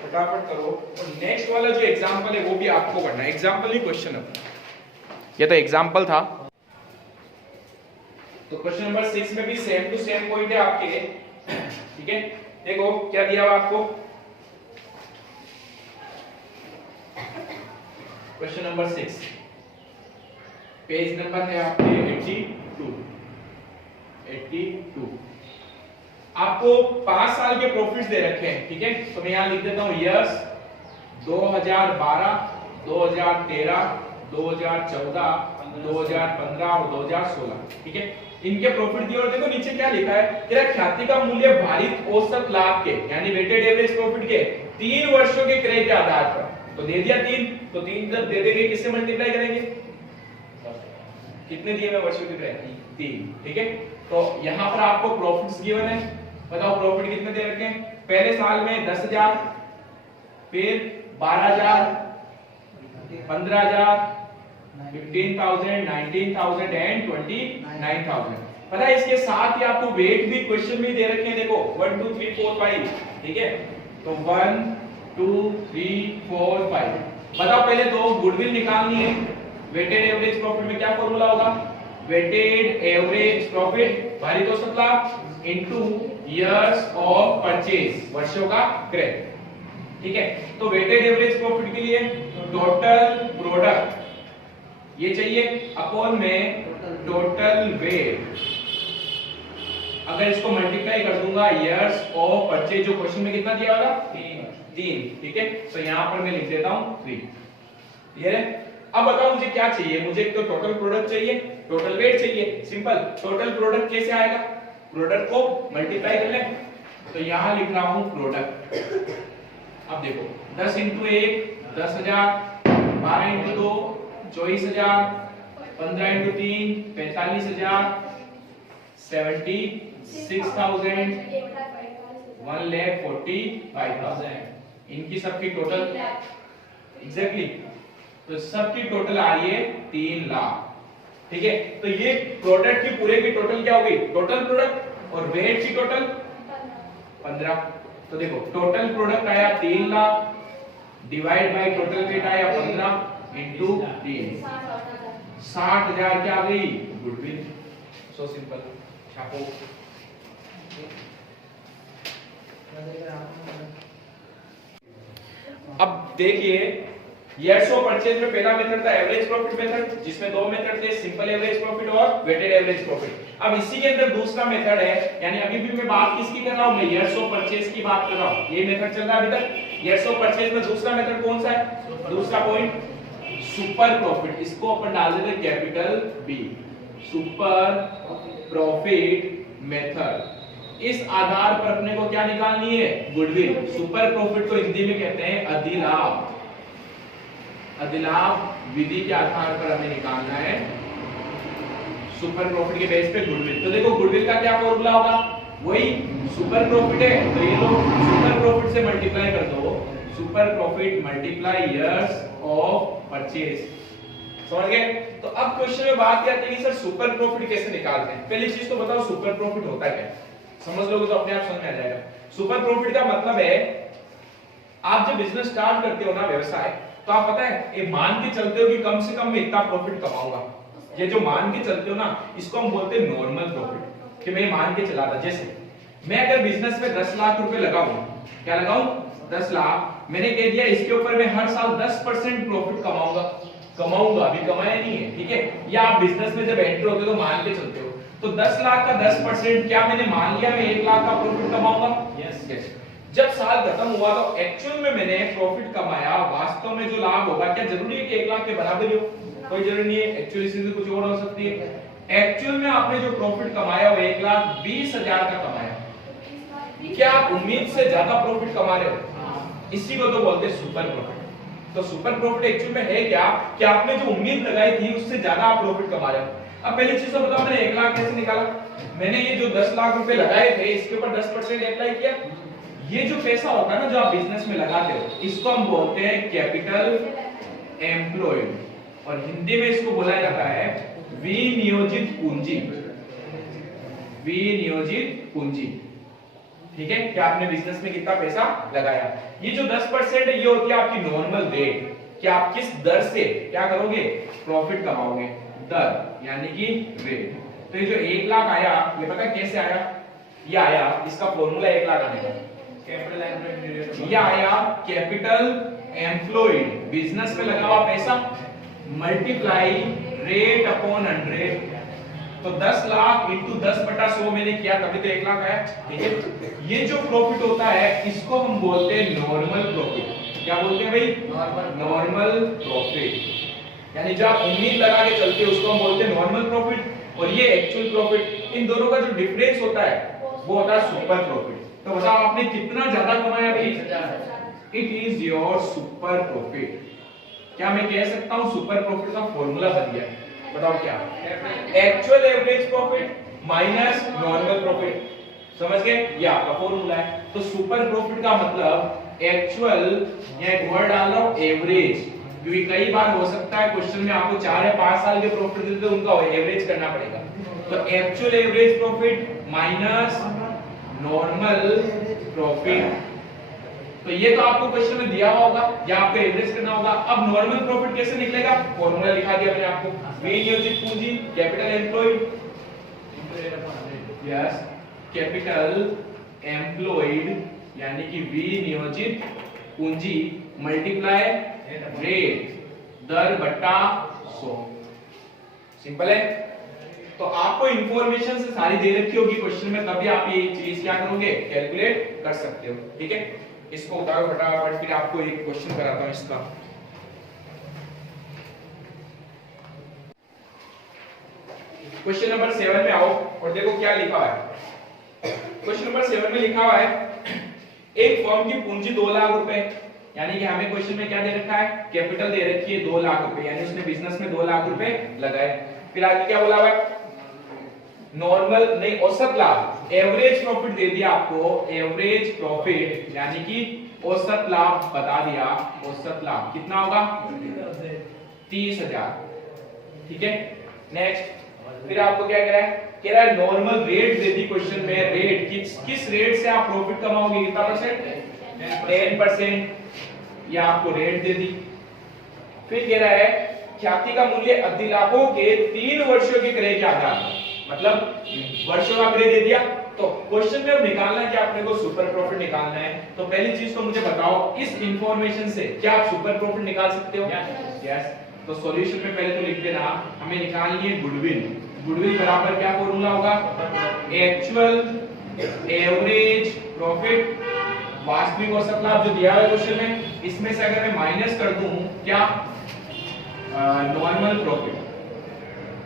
फटाफट करो। और नेक्स्ट वाला जो एग्जांपल है वो भी आपको करना है, एग्जांपल नहीं क्वेश्चन है, ये तो एग्जांपल था। तो क्वेश्चन नंबर 6 में भी सेम टू सेम पॉइंट है आपके लिए। ठीक है, देखो क्या दिया हुआ आपको, क्वेश्चन नंबर 6, पेज नंबर है आपके 82। आपको 5 साल के प्रॉफिट्स दे रखे हैं। ठीक है, तो मैं यहां लिख देता हूं ईयर्स 2012, 2013, 2014, 2015 और 2016। ठीक है, इनके प्रॉफिट दिए और देखो नीचे क्या लिखा है, तेरा ख्याति का मूल्य भारित औसत लाभ के यानी वेटेड एवरेज प्रॉफिट के 3 वर्षों के क्रय के आधार पर, तो दे दिया 3, तो 3 जब दे देंगे किससे मल्टीप्लाई करेंगे, कितने दिए हुए वर्षों के क्रय? 3। ठीक है, तो यहाँ पर आपको प्रॉफिट्स गिवन है, बताओ प्रॉफिट कितने दे रखे हैं? पहले साल में 10,000, फिर 12,000, 15,000, 15,000, 19,000 एंड 29,000। पता है इसके साथ ही आपको वेट भी क्वेश्चन में दे रखे हैं, देखो 1 2 3 4 5। ठीक है, तो 1 2 3 4 5। बताओ पहले तो गुडविल निकालनी है। वेटेड एवरेज प्रॉफिट में क्या फॉर्मूला होगा? वेटेड एवरेज प्रॉफिट भारी तो Shitala into years of purchase, वर्षों का क्रय। ठीक है, तो वेटेड एवरेज प्रॉफिट के लिए टोटल प्रोडक्ट ये चाहिए अपॉन में टोटल वेट। अगर इसको मल्टीप्लाई कर दूंगा इयर्स ऑफ परचेज, जो क्वेश्चन में कितना दिया होगा? 3। ठीक है, तो यहां पर मैं लिख देता हूं 3। क्लियर है? अब बताओ मुझे क्या चाहिए? मुझे एक तो टोटल प्रोडक्ट चाहिए, टोटल वेट चाहिए। सिंपल, टोटल प्रोडक्ट कैसे आएगा? प्रोडक्ट को मल्टीप्लाई कर ले, तो यहां लिख रहा हूं प्रोडक्ट। अब देखो 10 इंटू 1 10,000, 12 इंटू 2 24,000, 15 इंटू 3 45,000, 76,000, 1,45,000। इनकी सबकी टोटल एग्जैक्टली, तो सबकी टोटल आ रही है 3 लाख। ठीक है, तो ये प्रोडक्ट की पूरे की टोटल क्या होगी? टोटल प्रोडक्ट, और वेट की टोटल 15। तो देखो टोटल प्रोडक्ट आया 3 lakh divide by total weight आया 15 इंटू 3, 60,000 क्या आ गई? गुडविल। सो सिंपल, छापो। अब देखिए इयर्स ऑफ परचेज में पहला मेथड था एवरेज प्रॉफिट मेथड, जिसमें दो मेथड थे, सिंपल एवरेज प्रॉफिट और वेटेड एवरेज प्रॉफिट। अब इसी के अंदर दूसरा मेथड है, यानी अभी भी मैं बात किसकी कर रहा हूं? मैं इयर्स ऑफ परचेज की बात कर रहा हूं। ये मेथड चल रहा है अभी तक। इयर्स ऑफ परचेज में दूसरा मेथड कौन सा है? दूसरा पॉइंट सुपर प्रॉफिट। इसको अपन डाल देते capital B, super profit method. इस आधार पर अपने को क्या निकालनी है? गुडविल। सुपर प्रॉफिट को हिंदी में कहते हैं अधिलाभ। अधिलाभ विधि के आधार पर हमें निकालना है सुपर प्रॉफिट के बेस पे गुडविल। तो देखो गुडविल का क्या फॉर्मूला होगा? वही सुपर प्रॉफिट है, तो ये लोग सुपर प्रॉफिट से मल्टीप्लाई कर दो, super profit multiply years of purchase. समझ गए? तो अब क्वेश्चन में बात क्या आती है कि सर सुपर प्रॉफिट कैसे निकालते हैं? पहली चीज तो बताओ सुपर प्रॉफिट होता क्या है? समझ लोगे तो अपने आप समझ में आ जाएगा। सुपर प्रॉफिट का मतलब है आप जब बिजनेस स्टार्ट करते हो ना, व्यवसाय, तो आप पता है ये मान के चलते हो कि कम से कम मैं इतना प्रॉफिट कमाऊंगा। ये जो मान के चलते हो ना, इसको हम बोलते हैं नॉर्मल प्रॉफिट, कि मैं मान के चला रहा। जैसे मैं अगर बिजनेस में 10 लाख रुपए लगाऊं, क्या लगाऊं? 10 लाख। मैंने कह दिया इसके ऊपर मैं हर साल 10% प्रॉफिट कमाऊंगा, अभी कमाया नहीं है। ठीक है, या आप बिजनेस में जब एंटर होते हो तो मान के चलते हो, तो 10 लाख का 10%, क्या मैंने मान लिया मैं 1 लाख का प्रॉफिट कमाऊंगा? यस। जब साल खत्म हुआ तो एक्चुअल में मैंने प्रॉफिट कमाया, वास्तव में जो लाभ होगा, क्या जरूरी है कि 1 लाख के बराबर ही हो? कोई जरूरी नहीं है, एक्चुअली से कुछ और हो सकती है। एक्चुअल में आपने जो प्रॉफिट कमाया वो 1,20,000 का कमाया, क्या आप उम्मीद से ज्यादा प्रॉफिट कमा रहे हो? इसी को तो बोलते हैं सुपर प्रॉफिट। तो सुपर प्रॉफिट एक्चुअल में है क्या कि आपने जो उम्मीद लगाई थी उससे ज्यादा आप प्रॉफिट कमा रहे हो। अब पहली चीज तो बताओ, मैंने 1 लाख कैसे निकाला? मैंने ये जो 10 लाख रुपए लगाए थे, इसके ऊपर 10% अप्लाई किया। ये जो पैसा होता है ना जो आप बिजनेस में लगाते हो, इसको हम बोलते हैं कैपिटल एम्प्लॉयड, और हिंदी में इसको बोला जाता है विनियोजित पूंजी। विनियोजित पूंजी। ठीक है, कि आपने बिजनेस में कितना पैसा लगाया। ये जो 10% है ये होती है आपकी नॉर्मल रेट, कि आप किस दर से क्या करोगे? प्रॉफिट कमाओगे। दर यानी कि रेट। तो ये जो 1 लाख आया, ये पता कैसे आया? ये आया, इसका फॉर्मूला 1 लाख आने का कैपिटल एम्प्लॉयड, ये आया कैपिटल एम्प्लॉयड, बिजनेस में लगा हुआ पैसा मल्टीप्लाई रेट अपॉन 100। तो 10 लाख इंटू 10/100 मैंने किया, तभी तो 1 लाख आया। ठीक है, ये जो प्रॉफिट होता है इसको हम बोलते हैं नॉर्मल प्रॉफिट। क्या बोलते हैं भाई? Normal profit. यानी जो आप उम्मीद लगा के चलते हो उसको हम बोलते हैं नॉर्मल प्रॉफिट, और ये एक्चुअल प्रॉफिट। इन दोनों का जो डिफरेंस होता है वो होता है सुपर प्रॉफिट। तो बताओ आपने कितना ज्यादा कमाया भाई? It is your super profit. क्या मैं कह सकता हूं सुपर प्रॉफिट का फॉर्मूला बन गया? बताओ क्या? Actual average profit minus normal profit. समझ गए? ये आपका फॉर्मूला है। तो सुपर प्रॉफिट का मतलब एक्चुअल, या एक वर्ड डाल रहा हूं एवरेज, क्योंकि कई बार हो सकता है क्वेश्चन में आपको 4 या 5 साल के प्रॉफिट देते हैं, उनका एवरेज करना पड़ेगा। तो actual average profit minus normal profit. तो ये तो आपको क्वेश्चन में दिया हुआ होगा, या आपको एवरेज करना होगा। अब नॉर्मल प्रॉफिट कैसे निकलेगा? फॉर्मूला लिखा दिया मैंने आपको, वी नियोजित पूंजी capital employed, yes capital employed यानी कि वी नियोजित पूंजी मल्टीप्लाई रेट, दर बट्टा 100। सिंपल है। तो आपको इंफॉर्मेशन से सारी दे रखी होगी क्वेश्चन में, तभी आप ये चीज क्या करोगे? कैलकुलेट कर सकते हो। ठीक है, इसको उतारो फटाफट, फिर आपको एक क्वेश्चन कराता हूं इसका। क्वेश्चन नंबर 7 में आओ और देखो क्या लिखा है। क्वेश्चन नंबर 7 में लिखा हुआ है एक फर्म की पूंजी 2 लाख रुपए, यानी कि हमें क्वेश्चन में क्या दे रखा है? कैपिटल दे रखी है 2 लाख रुपए, यानी उसने बिजनेस में 2 लाख रुपए लगाए। फिर आगे क्या बोला हुआ है? नॉर्मल नहीं, औसत लाभ, एवरेज प्रॉफिट दे दिया आपको, एवरेज प्रॉफिट यानी कि औसत लाभ बता दिया। औसत लाभ कितना होगा? 30,000। ठीक है, नेक्स्ट। फिर आपको क्या कह रहा है? कह रहा है normal rate they the question में, रेट किस रेट से आप प्रॉफिट कमाओगे? कितना परसेंट? 10%। या आपको रेट दे दी। फिर कह रहा है ख्याति का मूल्य अधिलाभों के 3 वर्षों के क्रय के आधार पर, मतलब वर्षों का क्रय दे दिया। तो क्वेश्चन में अब निकालना है कि आपने को सुपर प्रॉफिट निकालना है। तो पहली चीज तो मुझे बताओ, इस इंफॉर्मेशन से क्या आप सुपर प्रॉफिट निकाल सकते हो? यस। तो सॉल्यूशन में पहले तो लिख देना, हमें निकालनी है गुडविल। गुडविल बराबर क्या फॉर्मूला होगा? एक्चुअल एवरेज प्रॉफिट, वास्तविक औसत लाभ जो दिया हुआ है क्वेश्चन में, इसमें से अगर मैं माइनस कर दूं क्या? Normal profit.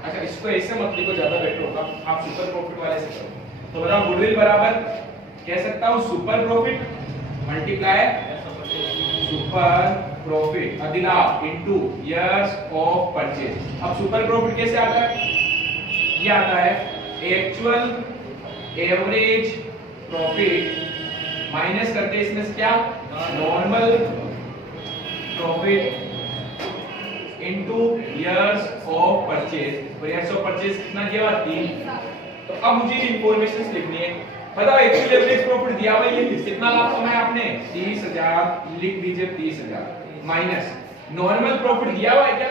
अच्छा, इसको ऐसे मत लिखो, ज्यादा बेटर होगा, आप सुपर प्रॉफिट वाले से करो। तो बताओ गुडविल बराबर कह सकता हूं super profit multiply super profit अधिलाभ इनटू इयर्स ऑफ परचेज। अब सुपर प्रॉफिट कैसे आता है? ये आता है एक्चुअल एवरेज प्रॉफिट माइनस करते हैं इसमें से क्या? Normal profit into years of purchase. और इयर्स ऑफ परचेज कितना दिया हुआ? 3। तो अब मुझे इंफॉर्मेशन लिखनी है। बताओ एक्चुअल एवरेज प्रॉफिट दिया हुआ है, कितना लाभ कमाया आपने? 30,000। लिख दीजिए 30,000 माइनस नॉर्मल प्रॉफिट दिया हुआ है क्या?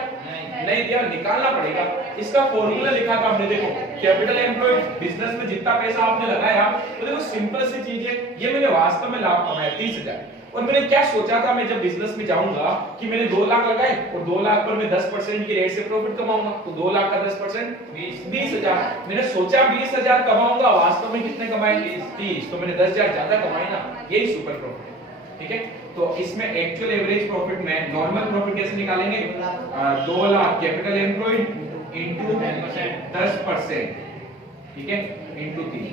नहीं दिया, निकालना पड़ेगा। इसका फॉर्मूला लिखा था हमने, देखो कैपिटल एम्प्लॉयड, बिजनेस में जितना पैसा आपने लगाया, तो देखो सिंपल सी चीज है, ये मैंने वास्तव में लाभ कमाया 30,000। और मैंने क्या सोचा था, मैं जब बिजनेस में जाऊंगा कि मैंने 2 लाख लगाए और 2 लाख पर मैं 10% की रेट से प्रॉफिट कमाऊंगा, तो 2 लाख का 10% 20,000। मैंने सोचा 20,000 कमाऊंगा, वास्तव में कितने कमाए? 30। तो मैंने 10,000 ज्यादा कमाए ना, यही सुपर प्रॉफिट है। ठीक है, तो इसमें एक्चुअल एवरेज प्रॉफिट में नॉर्मल प्रॉफिट कैसे निकालेंगे? 2 लाख कैपिटल एम्प्लॉयड इनटू 10%, ठीक है, इनटू 3।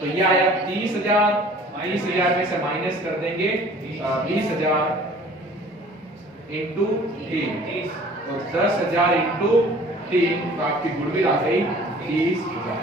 तो ये आया 30,000। 30,000 में से माइनस कर देंगे 20,000 इनटू 3 और 10,000 इनटू 3, तो आपकी गुडविल आ गई 30,000।